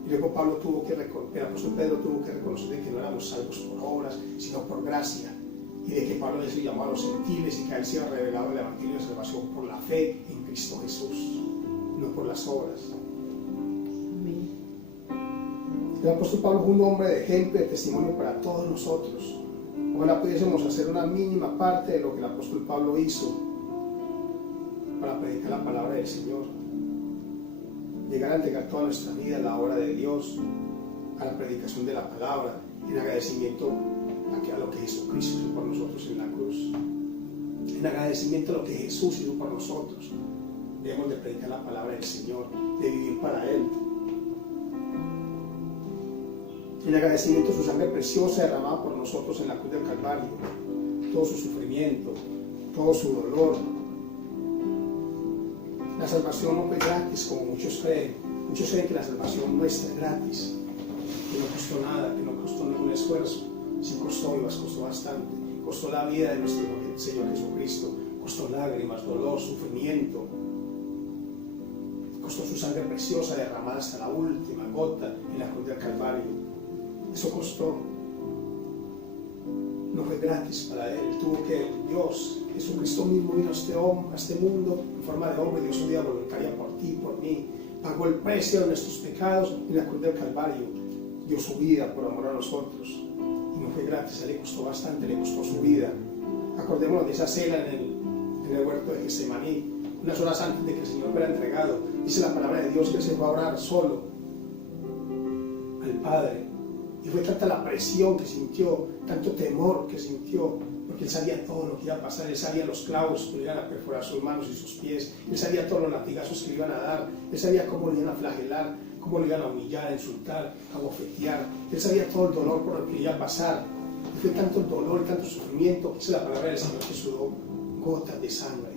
Y luego el apóstol Pedro tuvo que reconocer de que no éramos salvos por obras, sino por gracia, y de que Pablo les llamó a los gentiles y que a él se había revelado el evangelio de salvación por la fe en Cristo Jesús, no por las obras. El apóstol Pablo fue un hombre de ejemplo, de testimonio para todos nosotros. Ojalá pudiésemos hacer una mínima parte de lo que el apóstol Pablo hizo para predicar la palabra del Señor. Llegar a entregar toda nuestra vida a la obra de Dios, a la predicación de la palabra, en agradecimiento a lo que Jesucristo hizo por nosotros en la cruz. En agradecimiento a lo que Jesús hizo por nosotros. Debemos de predicar la palabra del Señor, de vivir para Él. En agradecimiento a su sangre preciosa derramada por nosotros en la cruz del Calvario, todo su sufrimiento, todo su dolor. La salvación no fue gratis, como muchos creen. Muchos creen que la salvación nuestra es gratis, que no costó nada, que no costó ningún esfuerzo. Sí costó y costó bastante. Costó la vida de nuestro Señor Jesucristo, costó lágrimas, dolor, sufrimiento. Costó su sangre preciosa derramada hasta la última gota en la cruz del Calvario. Eso costó. No fue gratis para Él. Dios, Jesucristo mismo vino a este mundo en forma de hombre, dio su vida voluntaria por ti, por mí. Pagó el precio de nuestros pecados en la cruz del Calvario. Dio su vida por amor a nosotros. Y no fue gratis, a Él le costó bastante, le costó su vida. Acordémonos de esa cena en el huerto de Getsemaní, unas horas antes de que el Señor fuera entregado. Dice la palabra de Dios que Él se fue a orar solo al Padre. Y fue tanta la presión que sintió, tanto temor que sintió, porque Él sabía todo lo que iba a pasar. Él sabía los clavos que le iban a perforar sus manos y sus pies. Él sabía todos los latigazos que le iban a dar. Él sabía cómo le iban a flagelar, cómo le iban a humillar, a insultar, a bofetear. Él sabía todo el dolor por el que iba a pasar. Y fue tanto el dolor y tanto sufrimiento que dice la palabra del Señor que sudó gotas de sangre.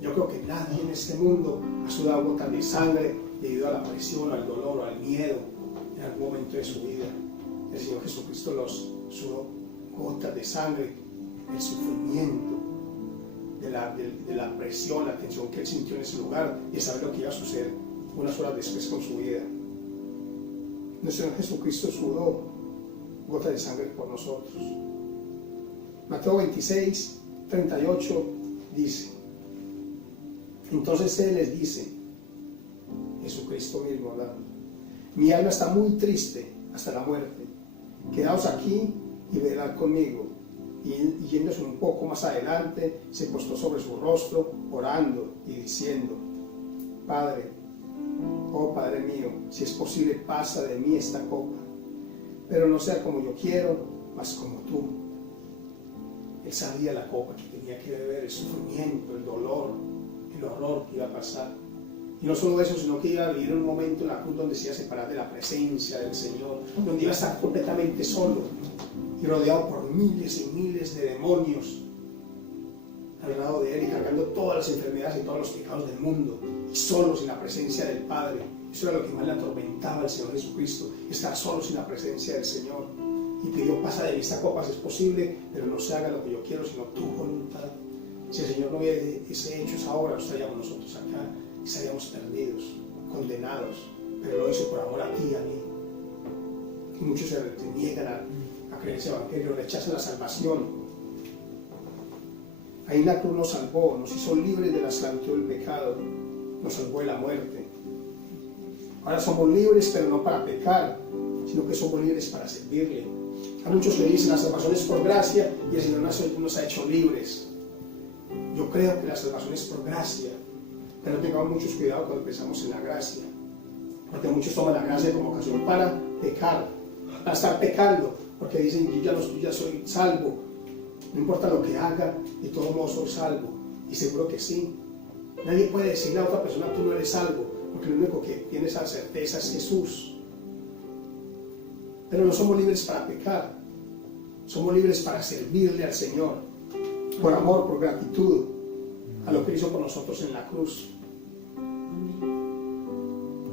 Yo creo que nadie en este mundo ha sudado gotas de sangre debido a la presión, al dolor o al miedo en algún momento de su vida. El Señor Jesucristo los sudó gotas de sangre, el sufrimiento, de la presión, la tensión que él sintió en ese lugar y saber lo que iba a suceder unas horas después con su vida. Nuestro Señor Jesucristo sudó gotas de sangre por nosotros. Mateo 26, 38 dice: entonces Él les dice, Jesucristo mismo hablando: mi alma está muy triste hasta la muerte. Quedaos aquí y velad conmigo. Y yéndose un poco más adelante, se postró sobre su rostro, orando y diciendo: Padre, oh Padre mío, si es posible, pasa de mí esta copa, pero no sea como yo quiero, mas como tú. Él sabía la copa que tenía que beber, el sufrimiento, el dolor, el horror que iba a pasar. Y no solo eso, sino que iba a vivir un momento en la cruz donde se iba a separar de la presencia del Señor, donde iba a estar completamente solo y rodeado por miles y miles de demonios al lado de Él y cargando todas las enfermedades y todos los pecados del mundo, y solo sin la presencia del Padre. Eso era lo que más le atormentaba al Señor Jesucristo, estar solo sin la presencia del Señor. Y pidió: pasa de mí esta copa si es posible, pero no se haga lo que yo quiero, sino tu voluntad. Si el Señor no hubiera hecho esa obra, no estaríamos nosotros acá, estaríamos perdidos, condenados, pero lo hizo por amor a ti y a mí. Y muchos se niegan a creer ese evangelio, rechazan la salvación. Ahí en la cruz nos salvó, nos hizo libres de la esclavitud del pecado, nos salvó de la muerte. Ahora somos libres, pero no para pecar, sino que somos libres para servirle. Hay muchos que dicen: la salvación es por gracia y el Señor nos ha hecho libres. Yo creo que la salvación es por gracia, pero tengamos mucho cuidado cuando pensamos en la gracia, porque muchos toman la gracia como ocasión para pecar, para estar pecando, porque dicen: yo ya soy salvo, no importa lo que haga, de todos modos soy salvo. Y seguro que sí. Nadie puede decirle a otra persona: tú no eres salvo, porque lo único que tiene esa certeza es Jesús. Pero no somos libres para pecar, somos libres para servirle al Señor, por amor, por gratitud a lo que hizo por nosotros en la cruz.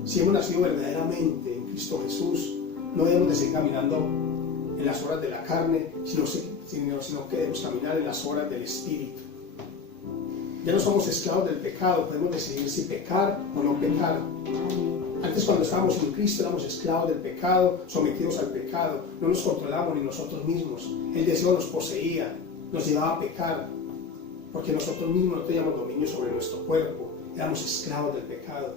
Si hemos nacido verdaderamente en Cristo Jesús, no debemos de seguir caminando en las obras de la carne, sino que debemos caminar en las obras del Espíritu. Ya no somos esclavos del pecado, podemos decidir si pecar o no pecar. Antes, cuando estábamos en Cristo, éramos esclavos del pecado, sometidos al pecado, no nos controlábamos ni nosotros mismos. El deseo nos poseía, nos llevaba a pecar, porque nosotros mismos no teníamos dominio sobre nuestro cuerpo, éramos esclavos del pecado.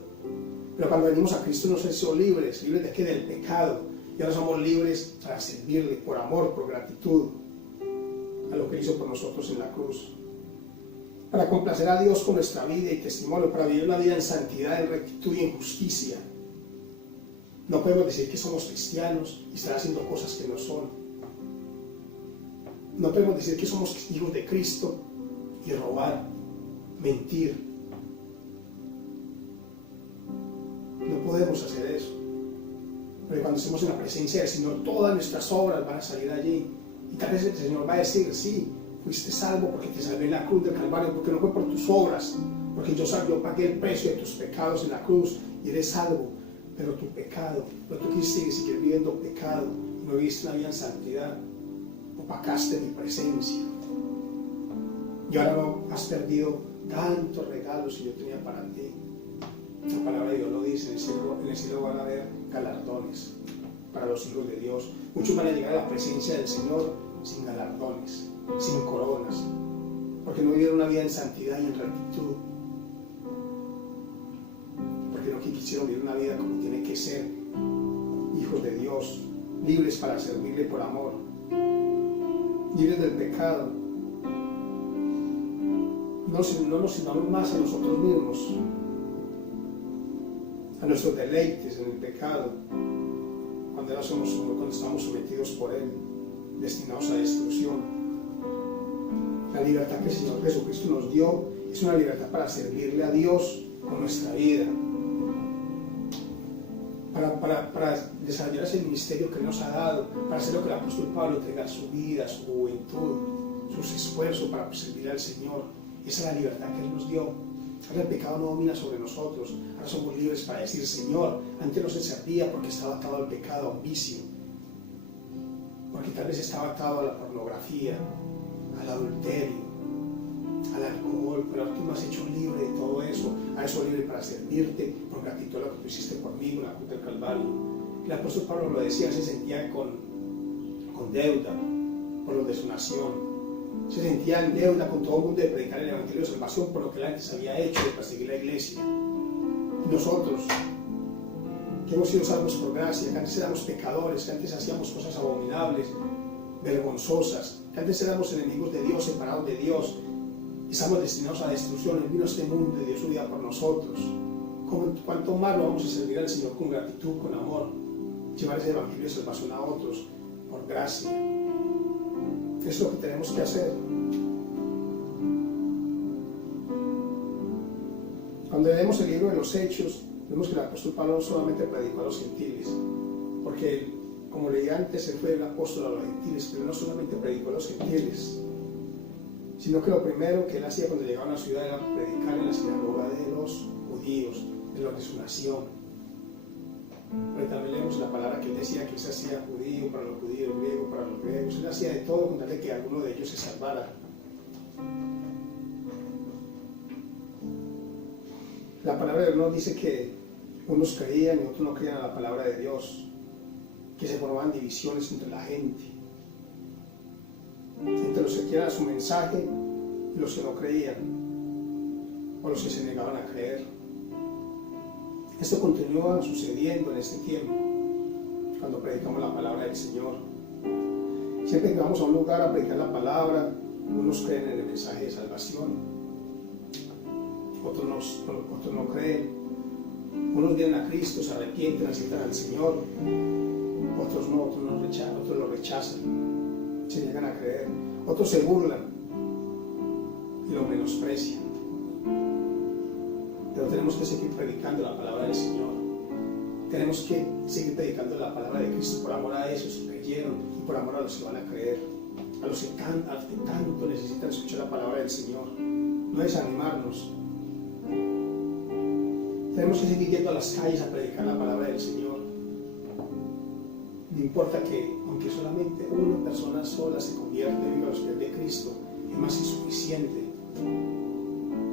Pero cuando venimos a Cristo nos hizo libres. ¿Libres de qué? Del pecado. Y ahora somos libres para servirle por amor, por gratitud a lo que hizo por nosotros en la cruz. Para complacer a Dios con nuestra vida y testimonio, para vivir una vida en santidad, en rectitud y en justicia. No podemos decir que somos cristianos y estar haciendo cosas que no son. No podemos decir que somos hijos de Cristo y robar, mentir. No podemos hacer eso. Pero cuando estemos en la presencia del Señor, todas nuestras obras van a salir allí. Y tal vez el Señor va a decir: sí, fuiste salvo porque te salvé en la cruz del Calvario, porque no fue por tus obras, porque yo pagué el precio de tus pecados en la cruz y eres salvo. Pero tu pecado, pero tú quisiste seguir viviendo pecado y no viviste una vida en santidad, opacaste mi presencia. Y ahora no has perdido tantos regalos que yo tenía para ti. La palabra de Dios lo dice: en el cielo van a haber galardones para los hijos de Dios. Muchos van a llegar a la presencia del Señor sin galardones, sin coronas, porque no vivieron una vida en santidad y en rectitud, porque no quisieron vivir una vida como tiene que ser, hijos de Dios, libres para servirle por amor, libres del pecado. No nos sirvamos más a nosotros mismos, a nuestros deleites en el pecado, cuando estamos sometidos por Él, destinados a destrucción. La libertad que el Señor Jesucristo nos dio es una libertad para servirle a Dios con nuestra vida, para desarrollar ese ministerio que Él nos ha dado, para hacer lo que el apóstol Pablo, entregar su vida, su juventud, sus esfuerzos para servir al Señor. Esa es la libertad que Él nos dio. Ahora el pecado no domina sobre nosotros. Ahora somos libres para decir, Señor, antes no se servía porque estaba atado al pecado, a un vicio. Porque tal vez estaba atado a la pornografía, al adulterio, al alcohol, pero tú me has hecho libre de todo eso. Ahora soy libre para servirte por gratitud a lo que tú hiciste por mí en la cruz del Calvario. El apóstol Pablo lo decía, se sentía con deuda por los de su nación. Se sentía en deuda con todo el mundo de predicar el Evangelio de Salvación por lo que él antes había hecho de perseguir la iglesia. Y nosotros, que hemos sido salvos por gracia, que antes éramos pecadores, que antes hacíamos cosas abominables, vergonzosas, que antes éramos enemigos de Dios, separados de Dios, estamos destinados a destrucción. Él vino a este mundo y dio su vida por nosotros. ¿Cuánto más lo vamos a servir al Señor con gratitud, con amor? Llevar ese Evangelio de Salvación a otros por gracia. Eso es lo que tenemos que hacer. Cuando leemos el libro de los Hechos, vemos que el apóstol Pablo no solamente predicó a los gentiles, porque él, como leí antes, él fue el apóstol a los gentiles, pero no solamente predicó a los gentiles, sino que lo primero que él hacía cuando llegaba a una ciudad era predicar en la sinagoga de los judíos, de los de su nación. Pero también leemos la palabra que él decía que él se hacía judío para los judíos, griego para los griegos. Él hacía de todo con tal de que alguno de ellos se salvara. La palabra de Dios nos dice que unos creían y otros no creían a la palabra de Dios, que se formaban divisiones entre la gente, entre los que creían a su mensaje y los que no creían, o los que se negaban a creer. Esto continúa sucediendo en este tiempo, cuando predicamos la palabra del Señor. Siempre que vamos a un lugar a predicar la palabra, unos creen en el mensaje de salvación, otros no creen. Unos vienen a Cristo, se arrepienten, aceptan al Señor, otros no, otros lo rechazan, se niegan a creer, otros se burlan y lo menosprecian. Pero tenemos que seguir predicando la palabra del Señor. Tenemos que seguir predicando la palabra de Cristo por amor a esos que creyeron y por amor a los que van a creer, a los que tanto necesitan escuchar la palabra del Señor. No desanimarnos. Tenemos que seguir yendo a las calles a predicar la palabra del Señor. No importa que, aunque solamente una persona sola se convierta y venga a los pies de Cristo, es más que suficiente.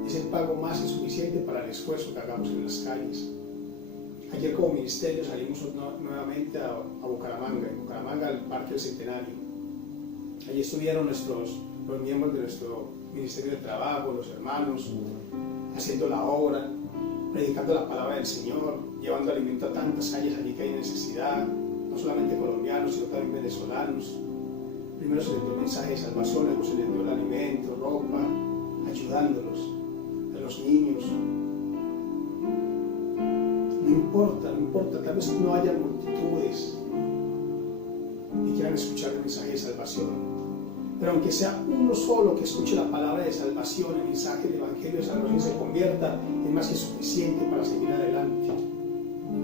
Es el pago más que suficiente para el esfuerzo que hagamos en las calles. Ayer como ministerio salimos nuevamente a Bucaramanga, al Parque del Centenario. Allí estuvieron los miembros de nuestro Ministerio de Trabajo, los hermanos, haciendo la obra, predicando la palabra del Señor, llevando alimento a tantas calles allí que hay necesidad, no solamente colombianos, sino también venezolanos. Primero se les dio el mensaje de salvación, luego se les dio el alimento, ropa, ayudándolos, a los niños. No importa, tal vez no haya multitudes que quieran escuchar el mensaje de salvación, pero aunque sea uno solo que escuche la palabra de salvación, el mensaje del Evangelio de salvación y se convierta, es más que suficiente para seguir adelante,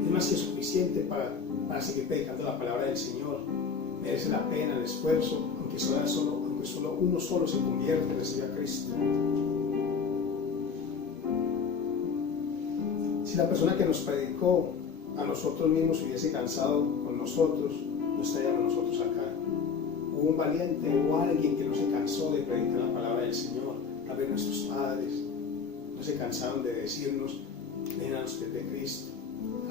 es más que suficiente para seguir predicando la palabra del Señor. Merece la pena el esfuerzo, aunque solo uno solo se convierta y reciba a Cristo. Si la persona que nos predicó a nosotros mismos hubiese cansado con nosotros, no estaríamos nosotros acá. Hubo un valiente, hubo alguien que no se cansó de predicar la palabra del Señor. Tal vez nuestros padres no se cansaron de decirnos: ven a los pies de Cristo,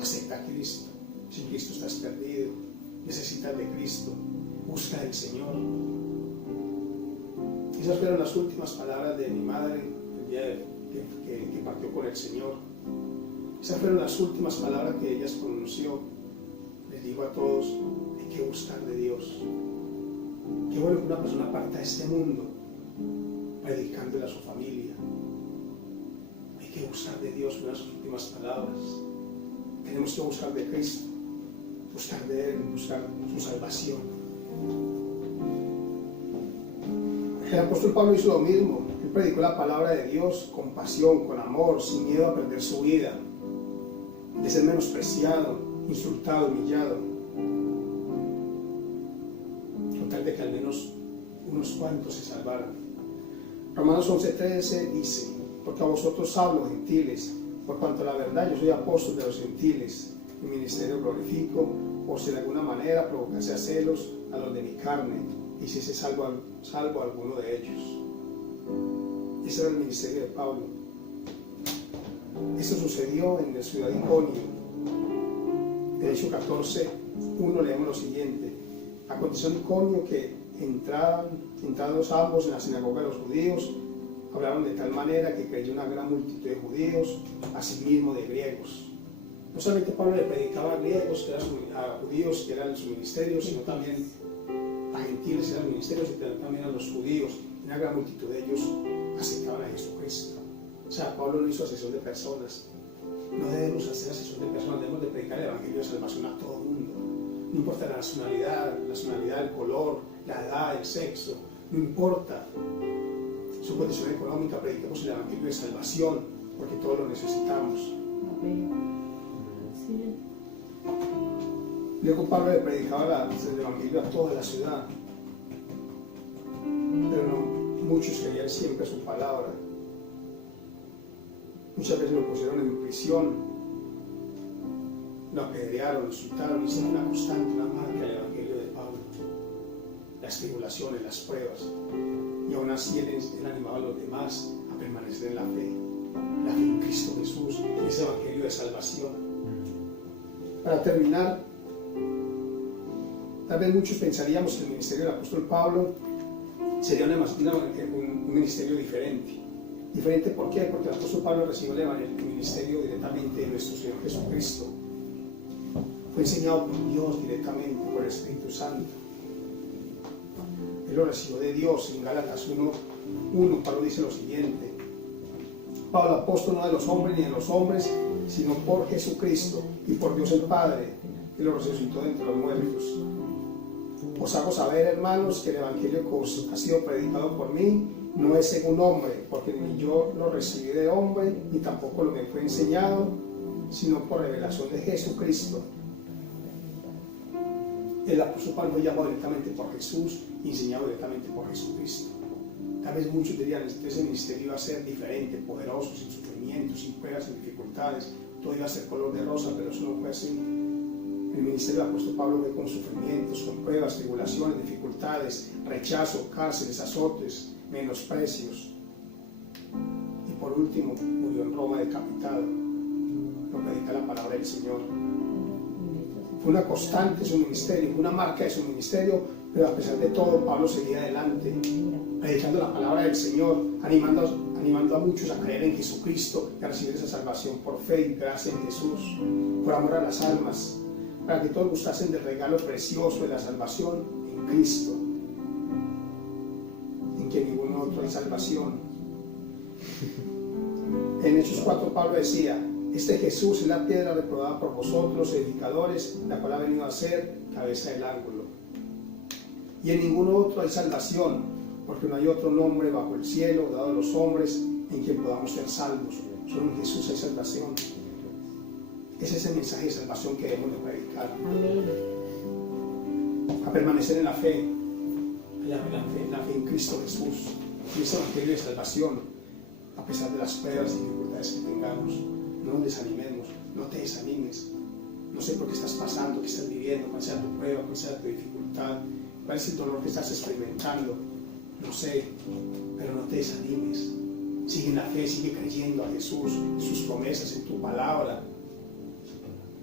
acepta a Cristo. Sin Cristo estás perdido, necesitas de Cristo, busca al Señor. Esas fueron las últimas palabras de mi madre el día que partió con el Señor. Esas fueron las últimas palabras que ella pronunció. Les digo a todos: hay que buscar de Dios. Qué bueno que una persona parta de este mundo predicándole a su familia. Hay que buscar de Dios, fueron las últimas palabras. Tenemos que buscar de Cristo, buscar de Él, buscar su salvación. El apóstol Pablo hizo lo mismo. Él predicó la palabra de Dios con pasión, con amor, sin miedo a perder su vida, de ser menospreciado, insultado, humillado, con tal de que al menos unos cuantos se salvaran. Romanos 11:13 dice: porque a vosotros hablo, gentiles, por cuanto a la verdad yo soy apóstol de los gentiles. Mi ministerio glorifico, o si de alguna manera provocase a celos a los de mi carne, y si se salvo a alguno de ellos. Ese era el ministerio de Pablo. Esto sucedió en la ciudad de Iconio. En Hechos 14:1 leemos lo siguiente: aconteció en Iconio que entrados ambos en la sinagoga de los judíos, hablaron de tal manera que creyó una gran multitud de judíos, asimismo de griegos. No solamente Pablo le predicaba a griegos, a judíos, que era su ministerio, sino también a gentiles, que era su ministerio, sino también a los judíos. Una gran multitud de ellos aceptaban a Jesucristo. O sea, Pablo no hizo asesión de personas. No debemos hacer asesión de personas, debemos de predicar el evangelio de salvación a todo el mundo. No importa la nacionalidad, el color, la edad, el sexo, no importa su condición económica, prediquemos el evangelio de salvación, porque todos lo necesitamos. Luego Pablo le predicaba el evangelio a toda la ciudad, pero no, muchos creían siempre su palabra. Muchas veces lo pusieron en prisión, lo apedrearon, lo insultaron, y fue una constante, una marca del evangelio de Pablo. Las tribulaciones, las pruebas, y aún así él animaba a los demás a permanecer en la fe en Cristo Jesús, en ese evangelio de salvación. Para terminar, tal vez muchos pensaríamos que el ministerio del apóstol Pablo sería un ministerio diferente. ¿Diferente por qué? Porque el apóstol Pablo recibió el ministerio directamente de nuestro Señor Jesucristo. Fue enseñado por Dios directamente, por el Espíritu Santo. Él lo recibió de Dios. En Gálatas 1:1 Pablo dice lo siguiente: Pablo, apóstol, no de los hombres ni de los hombres, sino por Jesucristo y por Dios el Padre, que lo resucitó de entre los muertos. Os hago saber, hermanos, que el evangelio que ha sido predicado por mí no es según hombre, porque ni yo lo recibí de hombre, ni tampoco lo me fue enseñado, sino por revelación de Jesucristo. El apóstol Pablo llamado directamente por Jesús y enseñado directamente por Jesucristo. Tal vez muchos dirían, ese ministerio iba a ser diferente, poderoso, sin sufrimientos, sin pruebas, sin dificultades, todo iba a ser color de rosa, pero eso no fue así. El ministerio del apóstol Pablo fue con sufrimientos, con pruebas, tribulaciones, dificultades, rechazo, cárceles, azotes, menosprecios. Y por último, murió en Roma decapitado por predicar la palabra del Señor. Fue una constante su ministerio, fue una marca de su ministerio, pero a pesar de todo, Pablo seguía adelante, predicando la palabra del Señor, animando a muchos a creer en Jesucristo y a recibir esa salvación por fe y gracia en Jesús, por amor a las almas, para que todos gustasen del regalo precioso de la salvación en Cristo, en que ningún otro hay salvación. En Hechos 4 Pablo decía: este Jesús es la piedra reprobada por vosotros, edificadores, la cual ha venido a ser cabeza del ángulo. Y en ningún otro hay salvación, porque no hay otro nombre bajo el cielo dado a los hombres en quien podamos ser salvos. Solo en Jesús hay salvación. Ese es el mensaje de salvación que debemos de predicar. Amén. A permanecer en la fe, la fe en Cristo Jesús, en ese evangelio de salvación, a pesar de las pruebas y dificultades que tengamos. No nos desanimemos, no te desanimes. No sé por qué estás pasando, qué estás viviendo, cuál sea tu prueba, cuál sea tu dificultad, cuál es el dolor que estás experimentando. No sé, pero no te desanimes. Sigue en la fe, sigue creyendo a Jesús, en sus promesas, en tu palabra.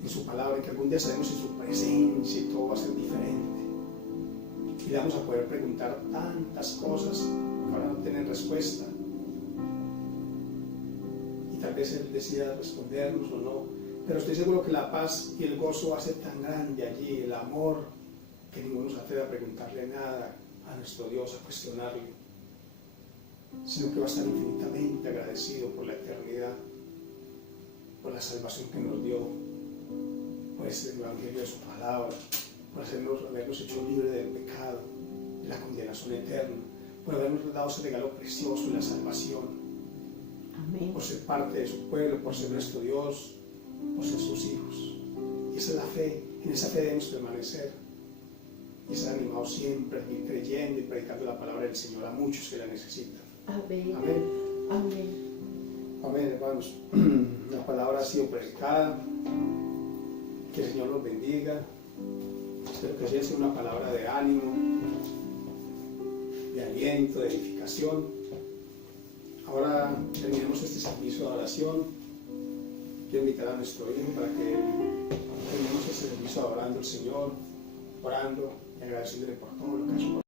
En su palabra, que algún día estaremos en su presencia y todo va a ser diferente. Y le vamos a poder preguntar tantas cosas que ahora no tienen respuesta. Y tal vez Él decida respondernos o no, pero estoy seguro que la paz y el gozo va a ser tan grande allí, el amor, que ninguno se atreve a preguntarle nada a nuestro Dios, a cuestionarle, sino que va a estar infinitamente agradecido por la eternidad, por la salvación que nos dio, por ese evangelio de su palabra, por habernos hecho libres del pecado, de la condenación eterna, por habernos dado ese regalo precioso de la salvación. Amén. Por ser parte de su pueblo, por ser nuestro Dios, por ser sus hijos. Y esa es la fe, en esa fe debemos permanecer y ser animados siempre, ir creyendo y predicando la palabra del Señor a muchos que la necesitan. Amén. Amén. Amén. Amén, hermanos. La palabra ha sido predicada. Que el Señor los bendiga. Espero que sea una palabra de ánimo, de aliento, de edificación. Ahora terminemos este servicio de oración. Quiero invitar a nuestro hijo para que terminemos este servicio adorando al Señor, orando y agradeciéndole por todo lo que ha hecho.